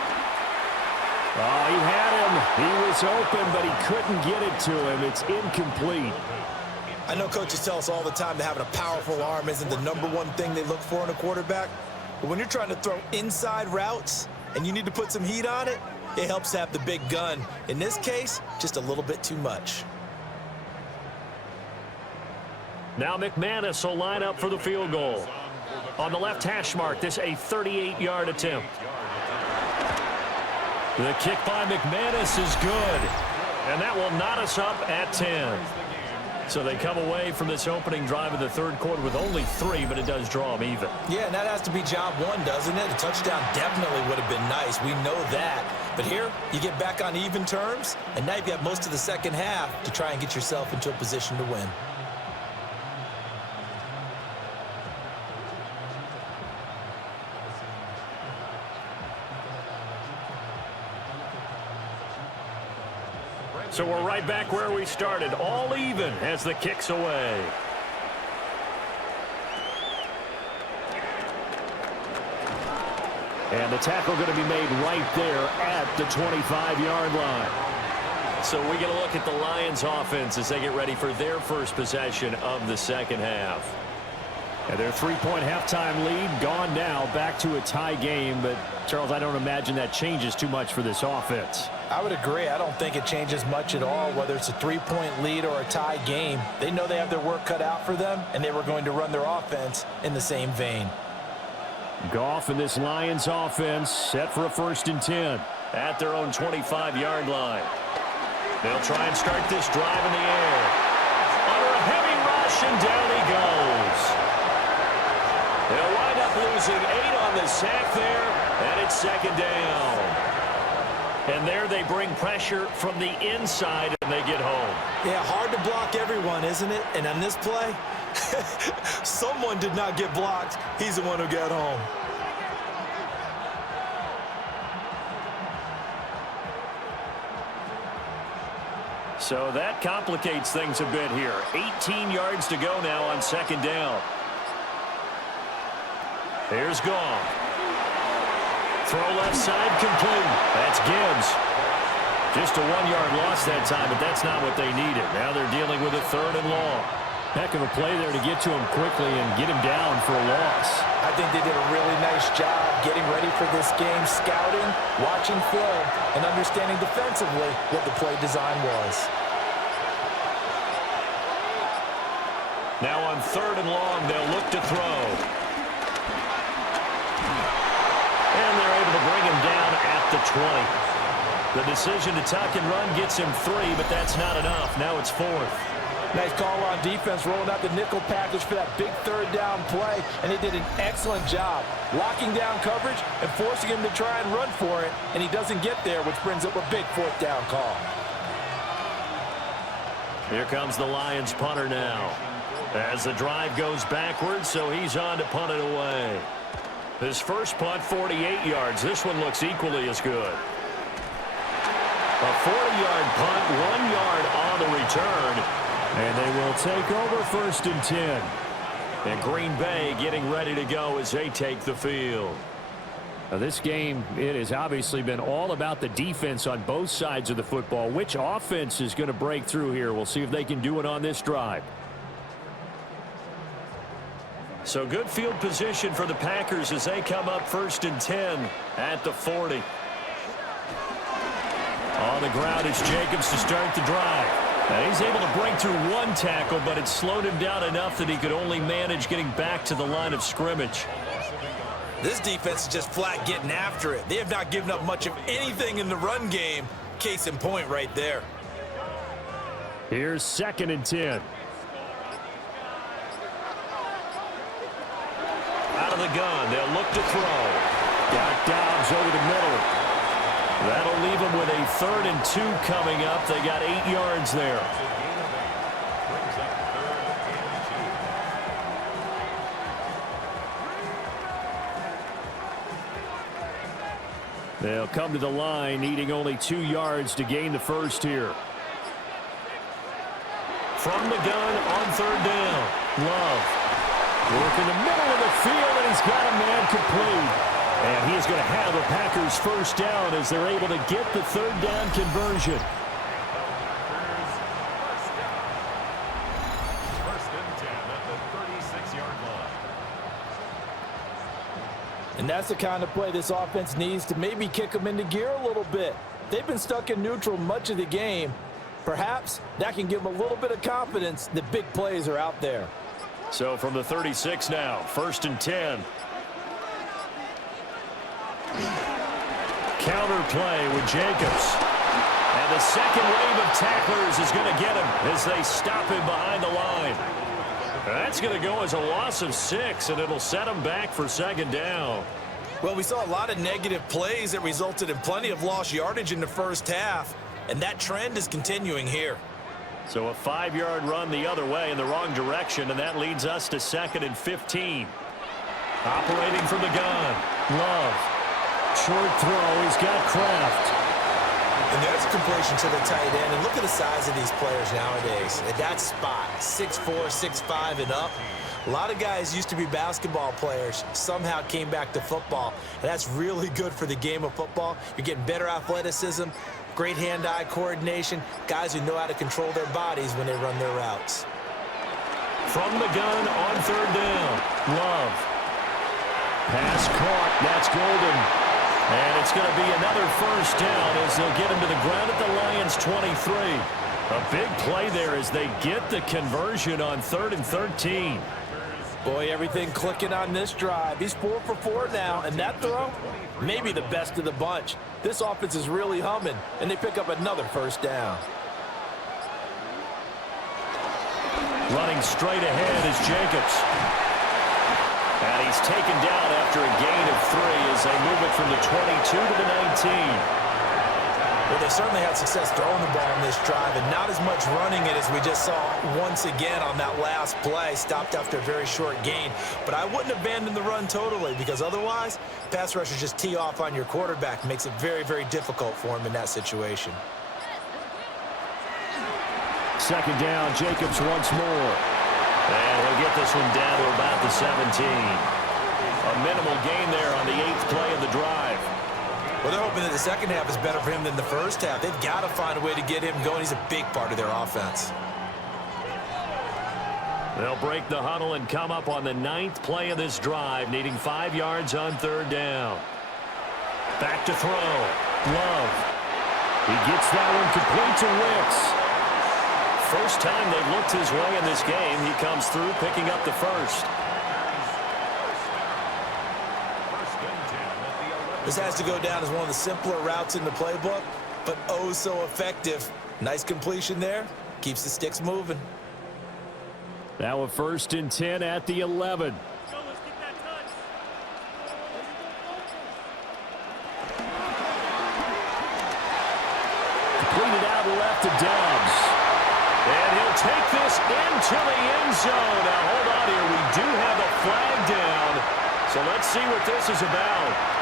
Oh, he had him. He was open, but he couldn't get it to him. It's incomplete. I know coaches tell us all the time that having a powerful arm isn't the #1 thing they look for in a quarterback. But when you're trying to throw inside routes and you need to put some heat on it, it helps to have the big gun. In this case, just a little bit too much. Now McManus will line up for the field goal. On the left hash mark, this a 38-yard attempt. The kick by McManus is good. And that will knot us up at 10. So they come away from this opening drive of the third quarter with only 3, but it does draw them even. Yeah, and that has to be job 1, doesn't it? A touchdown definitely would have been nice. We know that. But here, you get back on even terms, and now you've got most of the second half to try and get yourself into a position to win. So we're right back where we started, all even as the kick's away. And the tackle going to be made right there at the 25-yard line. So we get a look at the Lions offense as they get ready for their first possession of the second half. And their 3-point halftime lead gone now, back to a tie game. But, Charles, I don't imagine that changes too much for this offense. I would agree. I don't think it changes much at all, whether it's a 3-point lead or a tie game. They know they have their work cut out for them, and they were going to run their offense in the same vein. Goff and this Lions offense set for a 1st and 10 at their own 25-yard line. They'll try and start this drive in the air. Under a heavy rush, and down he goes. They'll wind up losing 8 on the sack there, and it's 2nd down. And there they bring pressure from the inside, and they get home. Yeah, hard to block everyone, isn't it? And on this play, someone did not get blocked. He's the one who got home. So that complicates things a bit here. 18 yards to go now on 2nd down. Here's Goff. Throw left side complete. That's Gibbs. Just a 1-yard loss that time, but that's not what they needed. Now they're dealing with a 3rd and long. Heck of a play there to get to him quickly and get him down for a loss. I think they did a really nice job getting ready for this game, scouting, watching film, and understanding defensively what the play design was. Now on 3rd and long, they'll look to throw. And they're able to bring him down at the 20. The decision to tuck and run gets him 3, but that's not enough. Now it's 4th. Nice call on defense, rolling out the nickel package for that big 3rd down play, and they did an excellent job locking down coverage and forcing him to try and run for it, and he doesn't get there, which brings up a big 4th down call. Here comes the Lions punter now. As the drive goes backwards, so he's on to punt it away. His first punt, 48 yards. This one looks equally as good. A 40-yard punt, 1 yard on the return. And they will take over 1st and 10. And Green Bay getting ready to go as they take the field. Now this game, it has obviously been all about the defense on both sides of the football. Which offense is going to break through here? We'll see if they can do it on this drive. So good field position for the Packers as they come up 1st and 10 at the 40. On the ground, it's Jacobs to start the drive. And he's able to break through 1 tackle, but it slowed him down enough that he could only manage getting back to the line of scrimmage. This defense is just flat getting after it. They have not given up much of anything in the run game. Case in point right there. Here's 2nd and 10. Out of the gun, they'll look to throw. Got Dobbs over the middle. That'll leave them with a 3rd and 2 coming up. They got 8 yards there. They'll come to the line, needing only 2 yards to gain the first here. From the gun on 3rd down, Love. Work in the middle of the field, and he's got a man complete. And he's going to have a Packers 1st down as they're able to get the 3rd down conversion. 1st and 10 at the 36-yard line. And that's the kind of play this offense needs to maybe kick them into gear a little bit. They've been stuck in neutral much of the game. Perhaps that can give them a little bit of confidence that big plays are out there. So from the 36 now, 1st and 10. Counter play with Jacobs. And the second wave of tacklers is going to get him as they stop him behind the line. That's going to go as a loss of 6, and it'll set him back for 2nd down. Well, we saw a lot of negative plays that resulted in plenty of lost yardage in the first half, and that trend is continuing here. So a 5-yard run the other way in the wrong direction, and that leads us to 2nd and 15. Operating from the gun, Love. Short throw, he's got Kraft. And there's a completion to the tight end. And look at the size of these players nowadays. At that spot, 6'4", 6'5", and up. A lot of guys used to be basketball players, somehow came back to football. And that's really good for the game of football. You're getting better athleticism, great hand-eye coordination, guys who know how to control their bodies when they run their routes. From the gun on 3rd down, Love. Pass caught, that's Golden. And it's going to be another 1st down as they'll get him to the ground at the Lions 23. A big play there as they get the conversion on 3rd and 13. Boy, everything clicking on this drive. He's 4 for 4 now, and that throw, maybe the best of the bunch. This offense is really humming, and they pick up another first down. Running straight ahead is Jacobs. And he's taken down after a gain of 3 as they move it from the 22 to the 19. Well, they certainly had success throwing the ball on this drive, and not as much running it as we just saw once again on that last play. Stopped after a very short gain. But I wouldn't abandon the run totally, because otherwise, pass rushers just tee off on your quarterback. Makes it very, very difficult for him in that situation. Second down, Jacobs once more. And he'll get this one down to about the 17. A minimal gain there on the 8th play of the drive. Well, they're hoping that the second half is better for him than the first half. They've got to find a way to get him going. He's a big part of their offense. They'll break the huddle and come up on the 9th play of this drive, needing 5 yards on 3rd down. Back to throw. Love. He gets that one complete to Wicks. First time they've looked his way in this game. He comes through picking up the first. This has to go down as one of the simpler routes in the playbook, but oh so effective. Nice completion there. Keeps the sticks moving. Now a 1st and 10 at the 11. Completed out left to Dobbs. And he'll take this into the end zone. Now hold on here. We do have a flag down. So let's see what this is about.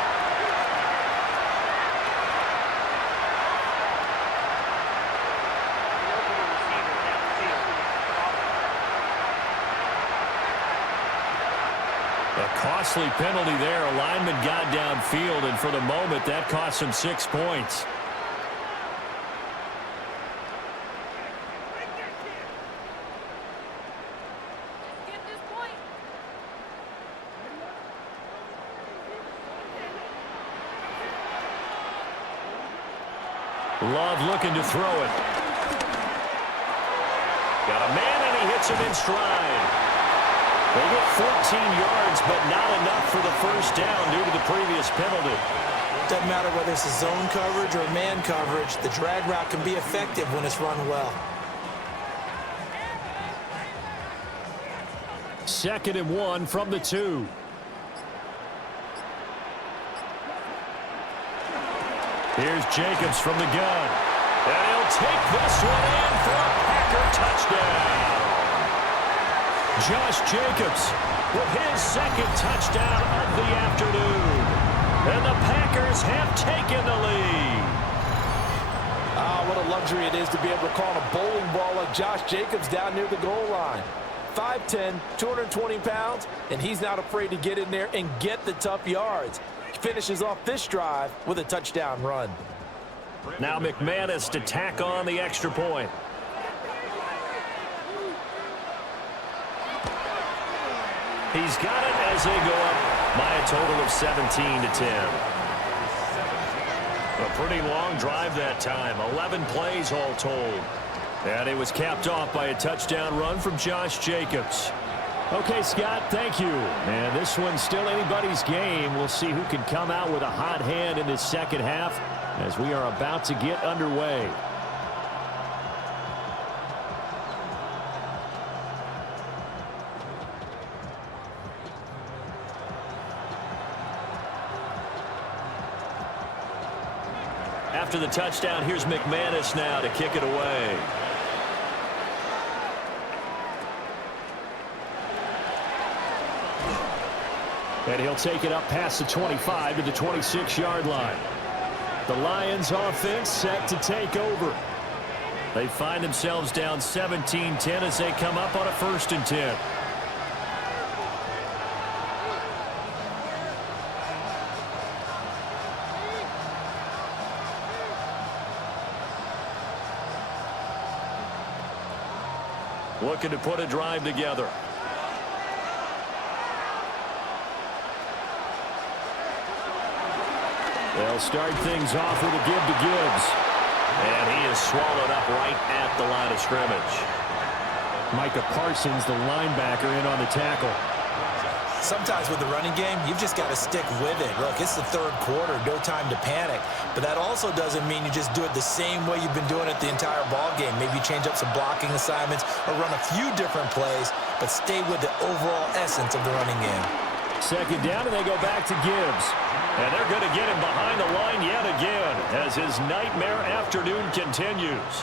A costly penalty there. A lineman got downfield, and for the moment, that cost him 6 points. Love looking to throw it. Got a man, and he hits him in stride. They get 14 yards, but not enough for the first down due to the previous penalty. Doesn't matter whether it's a zone coverage or man coverage, the drag route can be effective when it's run well. 2nd and 1 from the 2. Here's Jacobs from the gun. And he'll take this one in for a Packer touchdown. Josh Jacobs with his 2nd touchdown of the afternoon. And the Packers have taken the lead. What a luxury it is to be able to call a bowling ball like Josh Jacobs down near the goal line. 5'10", 220 pounds, and he's not afraid to get in there and get the tough yards. He finishes off this drive with a touchdown run. Now McManus to tack on the extra point. He's got it as they go up by a total of 17 to 10. A pretty long drive that time. 11 plays all told. And it was capped off by a touchdown run from Josh Jacobs. Okay, Scott, thank you. And this one's still anybody's game. We'll see who can come out with a hot hand in this second half as we are about to get underway. After the touchdown, here's McManus now to kick it away. And he'll take it up past the 25 to the 26-yard line. The Lions offense set to take over. They find themselves down 17-10 as they come up on a 1st and 10. Looking to put a drive together. They'll start things off with a give to Gibbs. And he is swallowed up right at the line of scrimmage. Micah Parsons, the linebacker, in on the tackle. Sometimes with the running game, you've just got to stick with it. Look, it's the third quarter, no time to panic. But that also doesn't mean you just do it the same way you've been doing it the entire ball game. Maybe change up some blocking assignments or run a few different plays, but stay with the overall essence of the running game. Second down, and they go back to Gibbs. And they're going to get him behind the line yet again as his nightmare afternoon continues.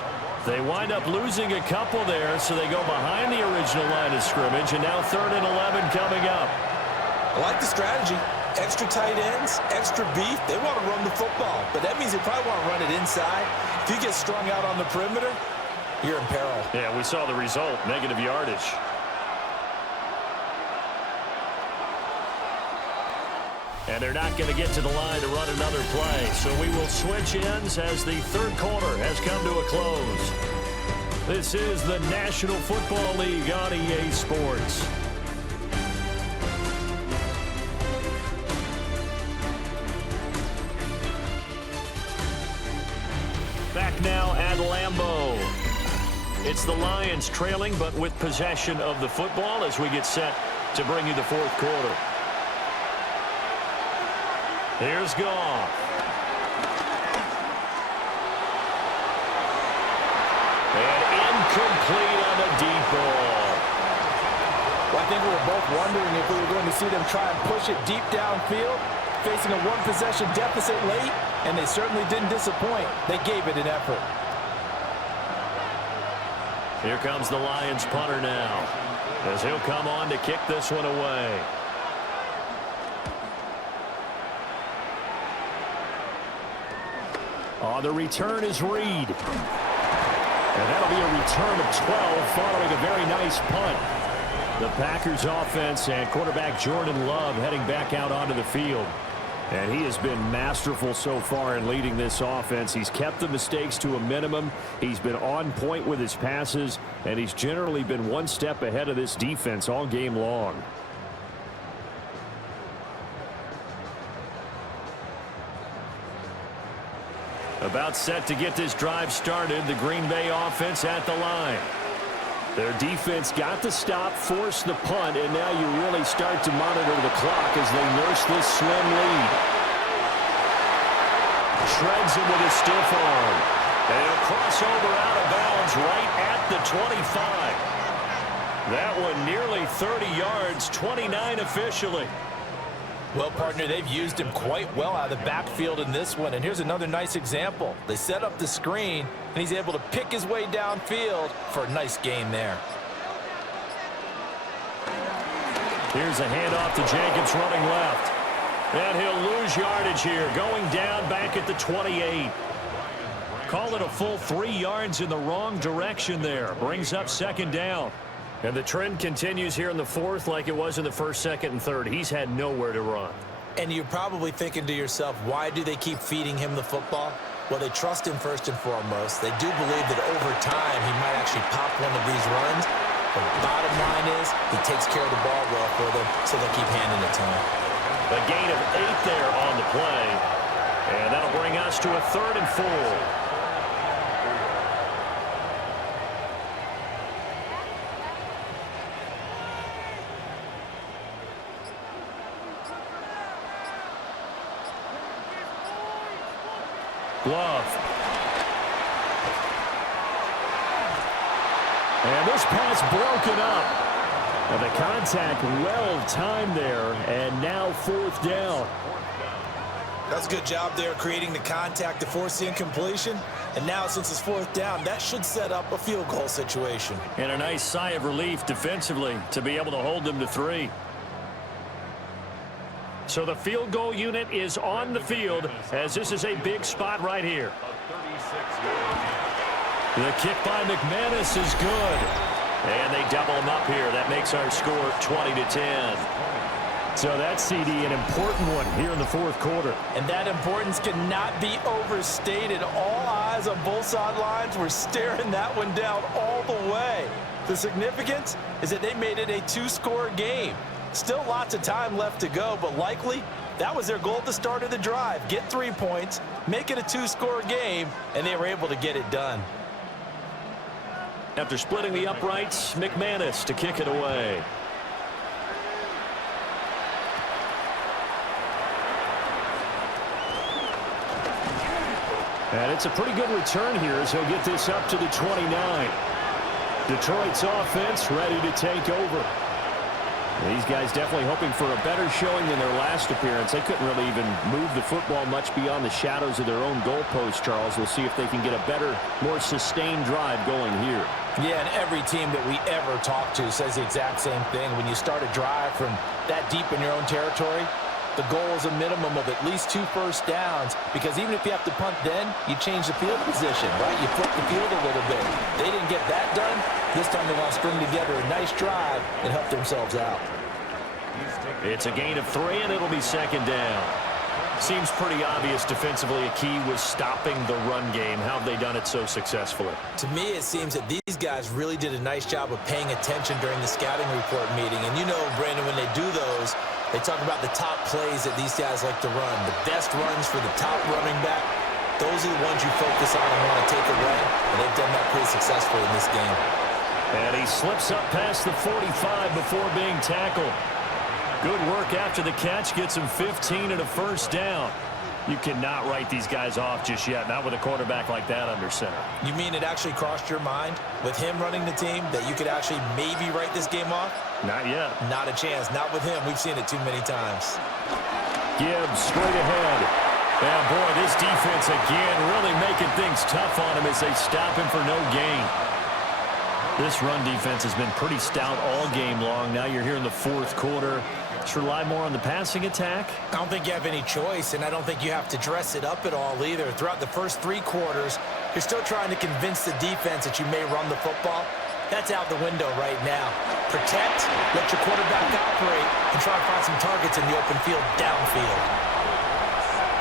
They wind up losing a couple there, so they go behind the original line of scrimmage, and now 3rd and 11 coming up. I like the strategy. Extra tight ends, extra beef. They want to run the football, but that means they probably want to run it inside. If you get strung out on the perimeter, you're in peril. Yeah, we saw the result, negative yardage. And they're not going to get to the line to run another play. So we will switch ends as the third quarter has come to a close. This is the National Football League on EA Sports. Back now at Lambeau. It's the Lions trailing, but with possession of the football as we get set to bring you the fourth quarter. Here's Goff. And incomplete on the deep ball. Well, I think we were both wondering if we were going to see them try and push it deep downfield, facing a one-possession deficit late, and they certainly didn't disappoint. They gave it an effort. Here comes the Lions punter now, as he'll come on to kick this one away. On the return is Reed. And that'll be a return of 12 following a very nice punt. The Packers offense and quarterback Jordan Love heading back out onto the field. And he has been masterful so far in leading this offense. He's kept the mistakes to a minimum. He's been on point with his passes. And he's generally been one step ahead of this defense all game long. About set to get this drive started, the Green Bay offense at the line. Their defense got the stop, forced the punt, and now you really start to monitor the clock as they nurse this slim lead. Shreds him with a stiff arm. And he'll cross over out of bounds right at the 25. That one nearly 30 yards, 29 officially. Well, partner, they've used him quite well out of the backfield in this one. And here's another nice example. They set up the screen, and he's able to pick his way downfield for a nice gain there. Here's a handoff to Jenkins running left. And he'll lose yardage here, going down back at the 28. Call it a full 3 yards in the wrong direction there. Brings up second down. And the trend continues here in the fourth like it was in the first, second, and third. He's had nowhere to run. And you're probably thinking to yourself, why do they keep feeding him the football? Well, they trust him first and foremost. They do believe that over time he might actually pop one of these runs. But bottom line is he takes care of the ball well for them, so they'll keep handing it to him. A gain of 8 there on the play. And that'll bring us to a 3rd and 4. Love. And this pass broken up. And the contact well timed there, and now 4th down. That's a good job there creating the contact to force the incompletion. And now since it's 4th down, that should set up a field goal situation. And a nice sigh of relief defensively to be able to hold them to 3. So the field goal unit is on the field as this is a big spot right here. The kick by McManus is good. And they double him up here. That makes our score 20-10. So that's, CD, an important one here in the fourth quarter. And that importance cannot be overstated. All eyes on both sidelines were staring that one down all the way. The significance is that they made it a 2-score game. Still lots of time left to go, but likely that was their goal at the start of the drive. Get 3 points, make it a 2-score game, and they were able to get it done. After splitting the uprights, McManus to kick it away. And it's a pretty good return here as he'll get this up to the 29. Detroit's offense ready to take over. These guys definitely hoping for a better showing than their last appearance. They couldn't really even move the football much beyond the shadows of their own goalpost, Charles. We'll see if they can get a better, more sustained drive going here. Yeah, and every team that we ever talk to says the exact same thing. When you start a drive from that deep in your own territory, the goal is a minimum of at least 2 first downs, because even if you have to punt then, you change the field position, right? You flip the field a little bit. They didn't get that done. This time they want to string together a nice drive and help themselves out. It's a gain of 3, and it'll be second down. Seems pretty obvious defensively a key was stopping the run game. How have they done it so successfully? To me, it seems that these guys really did a nice job of paying attention during the scouting report meeting. And you know, Brandon, when they do those, they talk about the top plays that these guys like to run, the best runs for the top running back. Those are the ones you focus on and want to take away, and they've done that pretty successfully in this game. And he slips up past the 45 before being tackled. Good work after the catch, gets him 15 and a first down. You cannot write these guys off just yet, not with a quarterback like that under center. You mean it actually crossed your mind with him running the team that you could actually maybe write this game off? Not yet. Not a chance. Not with him. We've seen it too many times. Gibbs straight ahead. And boy, this defense again really making things tough on him as they stop him for no gain. This run defense has been pretty stout all game long. Now you're here in the fourth quarter. Let's rely more on the passing attack. I don't think you have any choice, and I don't think you have to dress it up at all either. Throughout the first 3 quarters, you're still trying to convince the defense that you may run the football. That's out the window right now. Protect, let your quarterback operate, and try to find some targets in the open field downfield.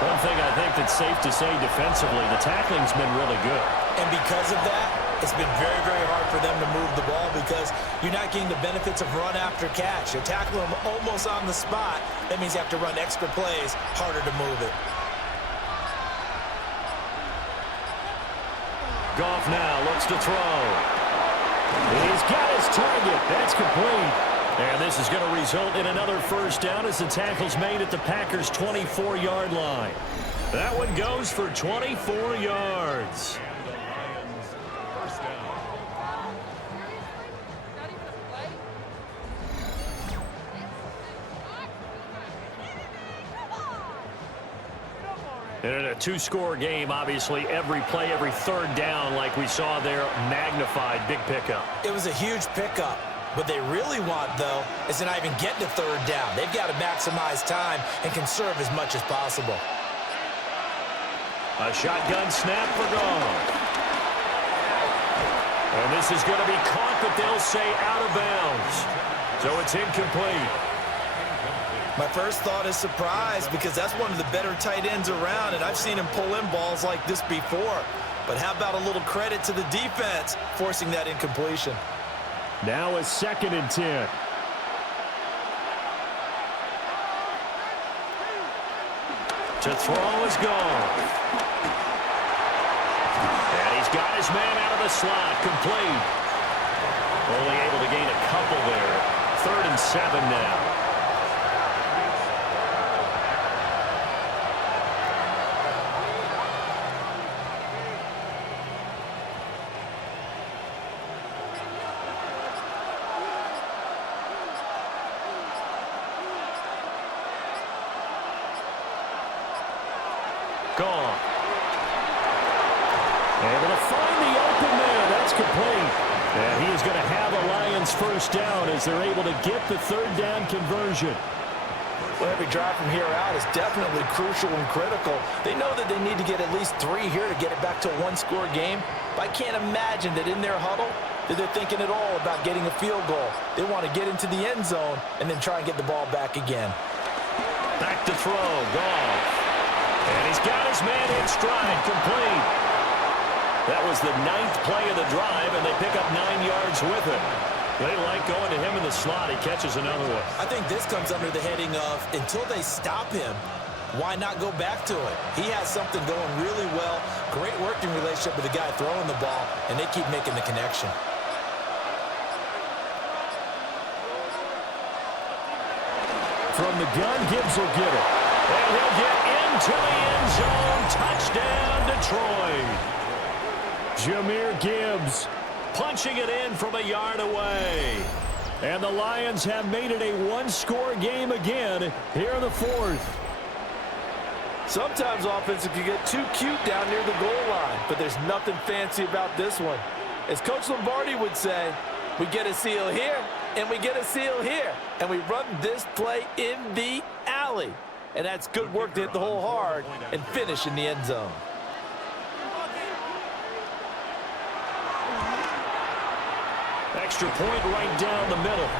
One thing I think that's safe to say defensively, the tackling's been really good. And because of that, it's been very, very hard for them to move the ball because you're not getting the benefits of run after catch. You're tackling them almost on the spot. That means you have to run extra plays, harder to move it. Goff now looks to throw. He's got his target. That's complete. And this is going to result in another first down as the tackle's made at the Packers' 24-yard line. That one goes for 24 yards. And in a 2-score game, obviously, every play, every third down, like we saw there, magnified. Big pickup. It was a huge pickup. What they really want, though, is to not even get to third down. They've got to maximize time and conserve as much as possible. A shotgun snap for Goff. And this is going to be caught, but they'll say out of bounds. So it's incomplete. My first thought is surprise because that's one of the better tight ends around, and I've seen him pull in balls like this before. But how about a little credit to the defense forcing that incompletion? Now a 2nd and 10. To throw is Goff. And he's got his man out of the slot, complete. Only able to gain a couple there. 3rd and 7 now. Goff. Able to find the open man. That's complete. And he is going to have a Lions first down as they're able to get the 3rd down conversion. Well, every drive from here out is definitely crucial and critical. They know that they need to get at least 3 here to get it back to a 1-score game. But I can't imagine that in their huddle that they're thinking at all about getting a field goal. They want to get into the end zone and then try and get the ball back again. Back to throw. Goff. And he's got his man in stride, complete. That was the 9th play of the drive, and they pick up 9 yards with it. They like going to him in the slot. He catches another one. I think this comes under the heading of until they stop him, why not go back to it? He has something going really well. Great working relationship with the guy throwing the ball, and they keep making the connection. From the gun, Gibbs will get it. And he'll get into the end zone. Touchdown, Detroit. Jahmyr Gibbs punching it in from a yard away. And the Lions have made it a one-score game again here in the fourth. Sometimes offenses can get too cute down near the goal line, but there's nothing fancy about this one. As Coach Lombardi would say, we get a seal here, and we get a seal here, and we run this play in the alley. And that's good work to hit the hole hard and finish in the end zone. Extra point right down the middle.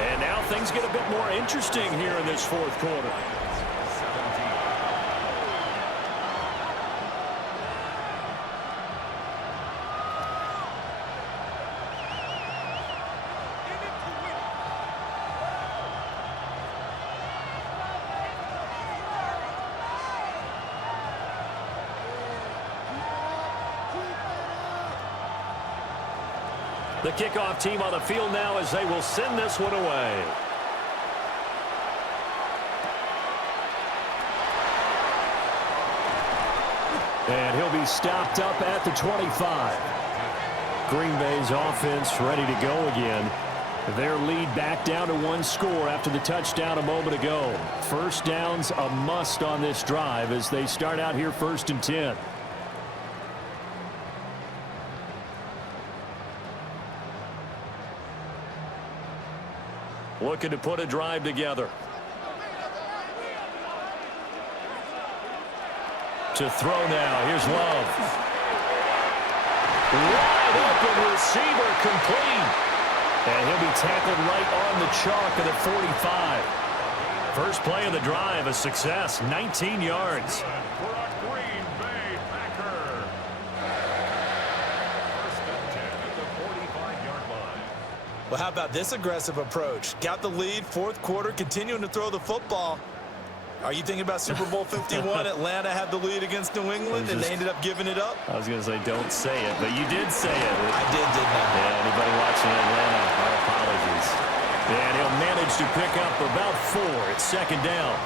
And now things get a bit more interesting here in this fourth quarter. The kickoff team on the field now as they will send this one away. And he'll be stopped up at the 25. Green Bay's offense ready to go again. Their lead back down to one score after the touchdown a moment ago. First down's a must on this drive as they start out here 1st and 10. Looking to put a drive together. To throw now. Here's Love. Wide open receiver complete. And he'll be tackled right on the chalk at the 45. First play of the drive, a success. 19 yards. Well, how about this aggressive approach? Got the lead, fourth quarter, continuing to throw the football. Are you thinking about Super Bowl 51? Atlanta had the lead against New England, and they ended up giving it up? I was going to say, don't say it, but you did say it. I didn't I? Yeah, anybody watching Atlanta, our apologies. And he'll manage to pick up about 4. It's 2nd down.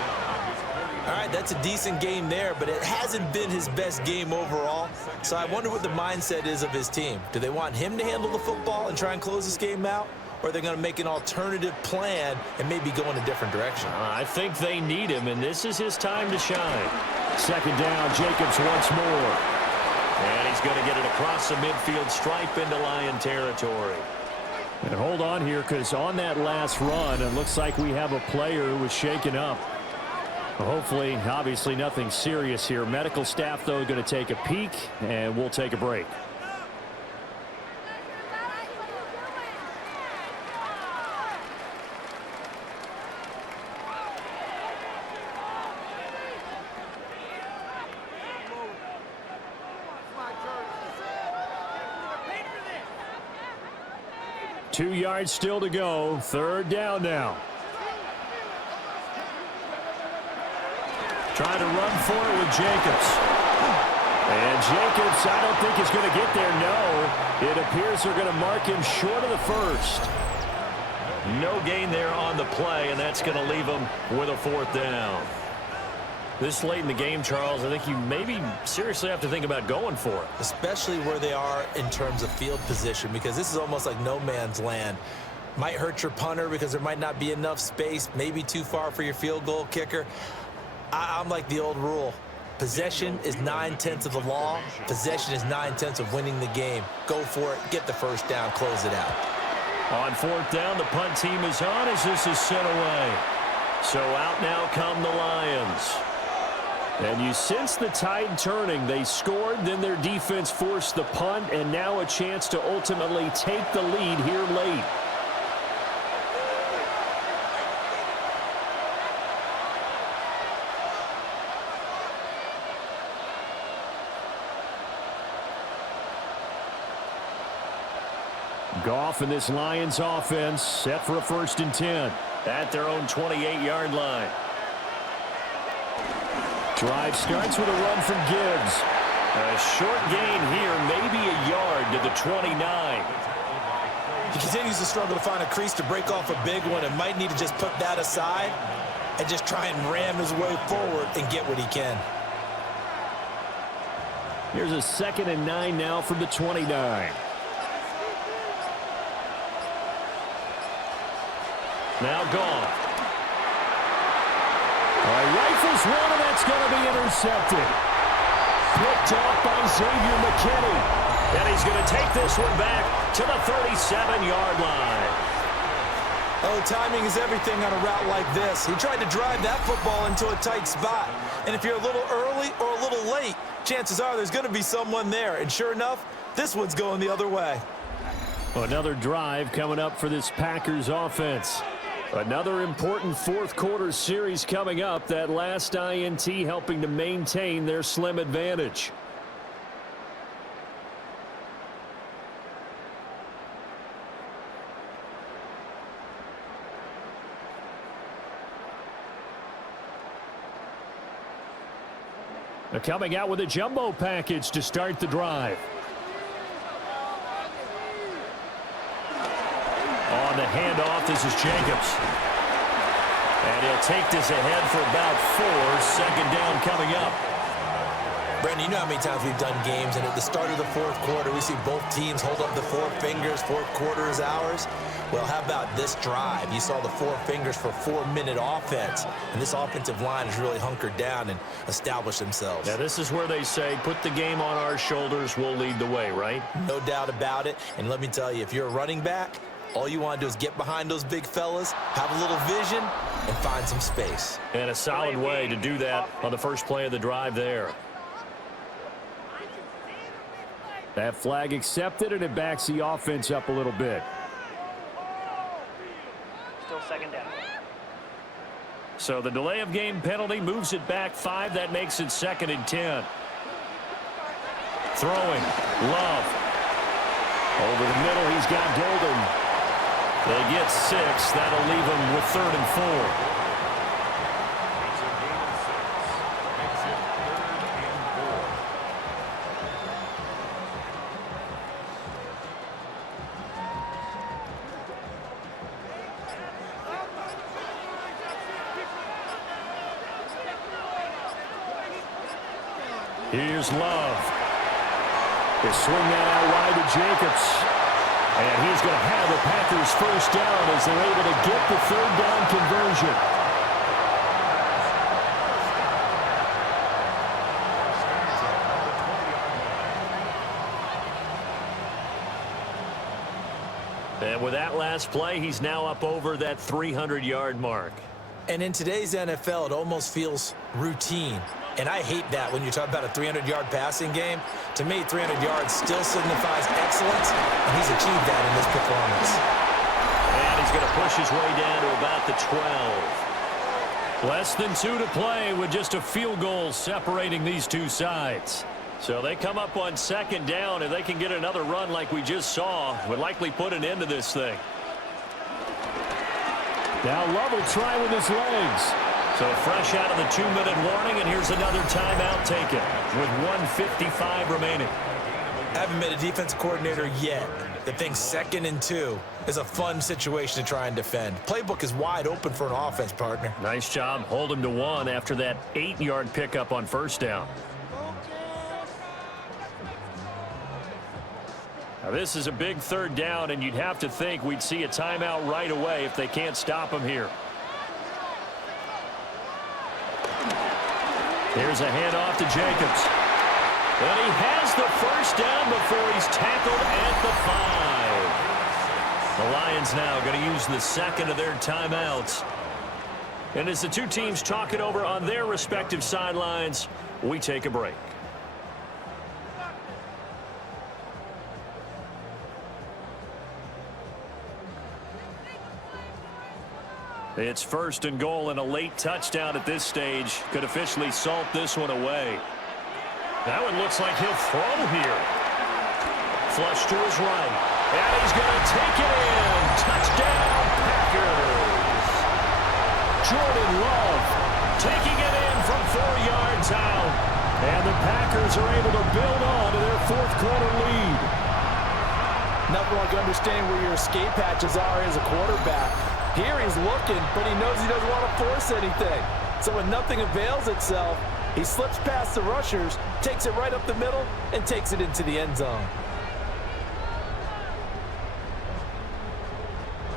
All right, that's a decent game there, but it hasn't been his best game overall. So I wonder what the mindset is of his team. Do they want him to handle the football and try and close this game out? Or are they going to make an alternative plan and maybe go in a different direction? I think they need him, and this is his time to shine. 2nd down, Jacobs once more. And he's going to get it across the midfield stripe into Lion territory. And hold on here, because on that last run, it looks like we have a player who was shaken up. Hopefully, obviously nothing serious here. Medical staff, though, going to take a peek, and we'll take a break. Two yards still to go. 3rd down now. Trying to run for it with Jacobs. And Jacobs, I don't think is going to get there. No. It appears they're going to mark him short of the 1st. No gain there on the play, and that's going to leave him with a 4th down. This late in the game, Charles, I think you maybe seriously have to think about going for it. Especially where they are in terms of field position, because this is almost like no man's land. Might hurt your punter because there might not be enough space, maybe too far for your field goal kicker. I'm like the old rule. Possession is 9/10 of the law. Possession is 9/10 of winning the game. Go for it. Get the 1st down. Close it out. On 4th down, the punt team is on as this is sent away. So out now come the Lions. And you sense the tide turning. They scored, then their defense forced the punt, and now a chance to ultimately take the lead here late. Goff and this Lions offense set for a 1st and 10 at their own 28-yard line. Drive starts with a run from Gibbs. A short gain here, maybe a yard to the 29. He continues to struggle to find a crease to break off a big one and might need to just put that aside. and just try and ram his way forward and get what he can. Here's a 2nd and 9 now from the 29. Now gone. Rifles one, and that's going to be intercepted. Picked off by Xavier McKinney. And he's going to take this one back to the 37-yard line. Oh, timing is everything on a route like this. He tried to drive that football into a tight spot. And if you're a little early or a little late, chances are there's going to be someone there. And sure enough, this one's going the other way. Another drive coming up for this Packers offense. Another important fourth-quarter series coming up. That last INT helping to maintain their slim advantage. They're coming out with a jumbo package to start the drive. On the handoff, this is Jacobs. And he'll take this ahead for about 4. 2nd down coming up. Brandon, you know how many times we've done games, and at the start of the fourth quarter, we see both teams hold up the 4 fingers, fourth quarter is ours. Well, how about this drive? You saw the 4 fingers for 4-minute offense, and this offensive line has really hunkered down and established themselves. Now, this is where they say, put the game on our shoulders, we'll lead the way, right? No doubt about it, and let me tell you, if you're a running back, all you want to do is get behind those big fellas, have a little vision, and find some space. And a solid way to do that on the first play of the drive there. That flag accepted, and it backs the offense up a little bit. Still 2nd down. So the delay of game penalty moves it back 5. That makes it 2nd and 10. Throwing. Love. Over the middle, he's got Golden. They get 6. That'll leave him with 3rd and 4. It's a gain of 6. Makes it 3rd and 4. Here's Love. They swing that out wide to Jacobs. And he's going to have the Packers first down as they're able to get the 3rd down conversion. And with that last play, he's now up over that 300-yard mark. And in today's NFL, it almost feels routine. And I hate that when you talk about a 300-yard passing game. To me, 300 yards still signifies excellence, and he's achieved that in this performance. And he's going to push his way down to about the 12. Less than 2 to play with just a field goal separating these two sides. So they come up on 2nd down. If they can get another run like we just saw, would likely put an end to this thing. Now Love will try with his legs. So fresh out of the 2-minute warning, and here's another timeout taken with 1:55 remaining. I haven't been a defense coordinator yet that thinks 2nd and 2 is a fun situation to try and defend. Playbook is wide open for an offense, partner. Nice job. Hold him to 1 after that 8-yard pickup on 1st down. Now this is a big 3rd down, and you'd have to think we'd see a timeout right away if they can't stop him here. Here's a handoff to Jacobs. And he has the first down before he's tackled at the 5. The Lions now going to use the 2nd of their timeouts. And as the two teams talk it over on their respective sidelines, we take a break. It's 1st and goal, and a late touchdown at this stage could officially salt this one away. That one looks like he'll throw here. Flush to his right. And he's going to take it in. Touchdown, Packers. Jordan Love taking it in from 4 yards out. And the Packers are able to build on to their 4th quarter lead. Nothing like understanding where your escape hatches are as a quarterback. Here he's looking, but he knows he doesn't want to force anything. So when nothing avails itself, he slips past the rushers, takes it right up the middle, and takes it into the end zone.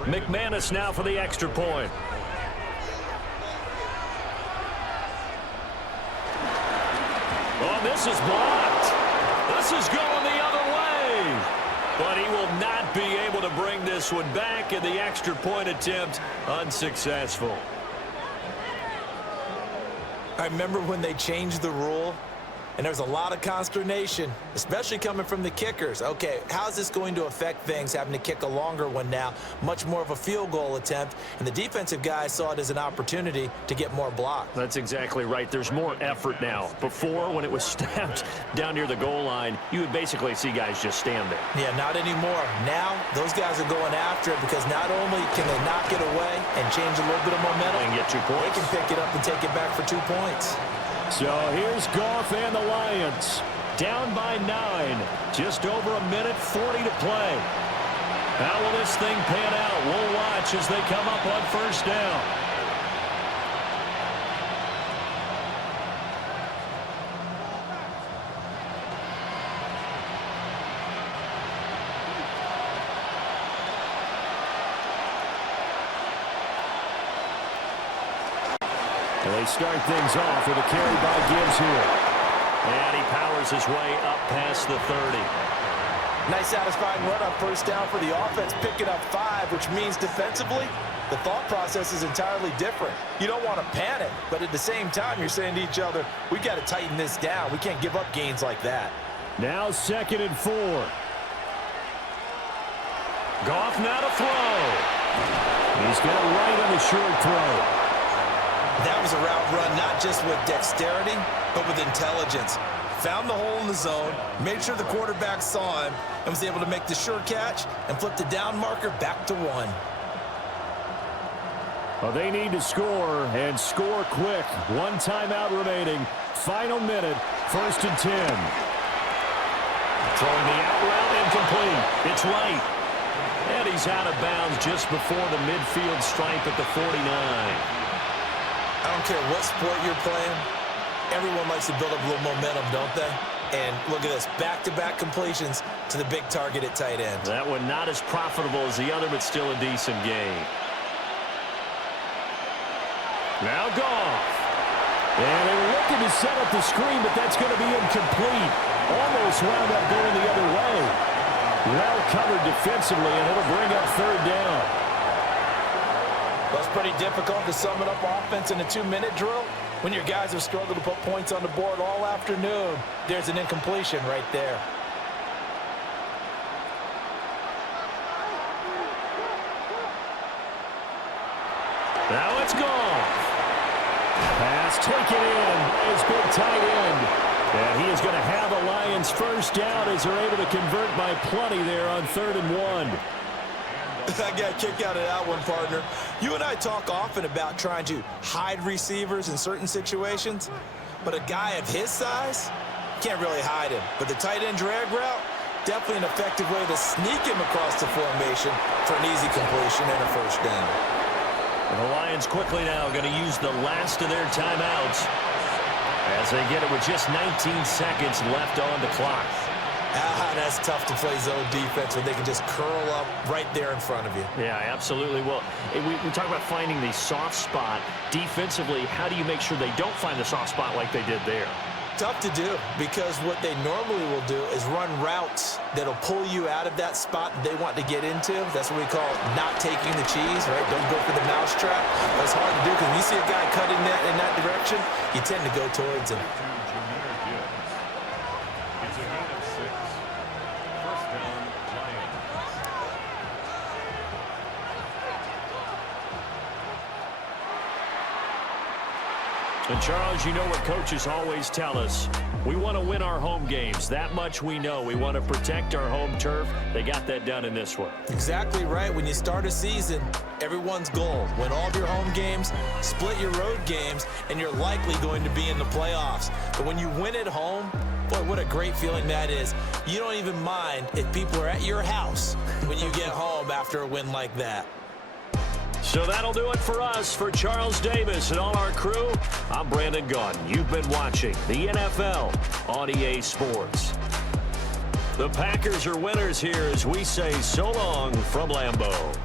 McManus now for the extra point. Oh, this is blocked. This is going the other way. But he will not be able to bring this one back, and the extra point attempt unsuccessful. I remember when they changed the rule, and there was a lot of consternation, especially coming from the kickers. Okay, how's this going to affect things, having to kick a longer one now, much more of a field goal attempt, and the defensive guys saw it as an opportunity to get more blocks. That's exactly right. There's more effort now. Before, when it was snapped down near the goal line, you would basically see guys just stand there. Yeah, not anymore. Now, those guys are going after it because not only can they knock it away and change a little bit of momentum, and get 2 points. They can pick it up and take it back for 2 points. So here's Goff and the Lions. Down by 9. Just over a minute 40 to play. How will this thing pan out? We'll watch as they come up on first down. They start things off with a carry by Gibbs here. And he powers his way up past the 30. Nice satisfying run on first down for the offense, picking up 5, which means defensively, the thought process is entirely different. You don't want to panic, but at the same time, you're saying to each other, we've got to tighten this down. We can't give up gains like that. Now 2nd and 4. Goff now to throw. He's got it right on the short throw. That was a route run not just with dexterity, but with intelligence. Found the hole in the zone, made sure the quarterback saw him, and was able to make the sure catch and flip the down marker back to 1. Well, they need to score, and score quick. 1 timeout remaining. Final minute, 1st and 10. Throwing the out route incomplete. It's right. And he's out of bounds just before the midfield stripe at the 49. I don't care what sport you're playing. Everyone likes to build up a little momentum, don't they? And look at this, back-to-back completions to the big target at tight end. That one not as profitable as the other, but still a decent game. Now Goff. And they were looking to set up the screen, but that's going to be incomplete. Almost wound up going the other way. Well covered defensively, and it'll bring up 3rd down. Well, it's pretty difficult to sum it up offense in a 2-minute drill. When your guys have struggled to put points on the board all afternoon, there's an incompletion right there. Now it's gone. Pass taken in. It's big tight end. And he is going to have the Lions first down as they're able to convert by plenty there on 3rd and 1. I got a kick out of that one, partner. You and I talk often about trying to hide receivers in certain situations, but a guy of his size can't really hide him. But the tight end drag route, definitely an effective way to sneak him across the formation for an easy completion and a first down. And the Lions quickly now going to use the last of their timeouts as they get it with just 19 seconds left on the clock. That's tough to play zone defense when they can just curl up right there in front of you. Yeah, absolutely. Well, we talk about finding the soft spot. Defensively, how do you make sure they don't find the soft spot like they did there? Tough to do, because what they normally will do is run routes that'll pull you out of that spot they want to get into. That's what we call not taking the cheese, right? Don't go for the mousetrap. That's hard to do, because when you see a guy cutting that in that direction, you tend to go towards him. It's a gain of 6. First down, Lions. And Charles, you know what coaches always tell us. We want to win our home games. That much we know. We want to protect our home turf. They got that done in this one. Exactly right. When you start a season, everyone's goal, win all of your home games, split your road games, and you're likely going to be in the playoffs. But when you win at home, boy, what a great feeling that is. You don't even mind if people are at your house when you get home after a win like that. So that'll do it for us. For Charles Davis and all our crew, I'm Brandon Gaudin. You've been watching the NFL on EA Sports. The Packers are winners here as we say so long from Lambeau.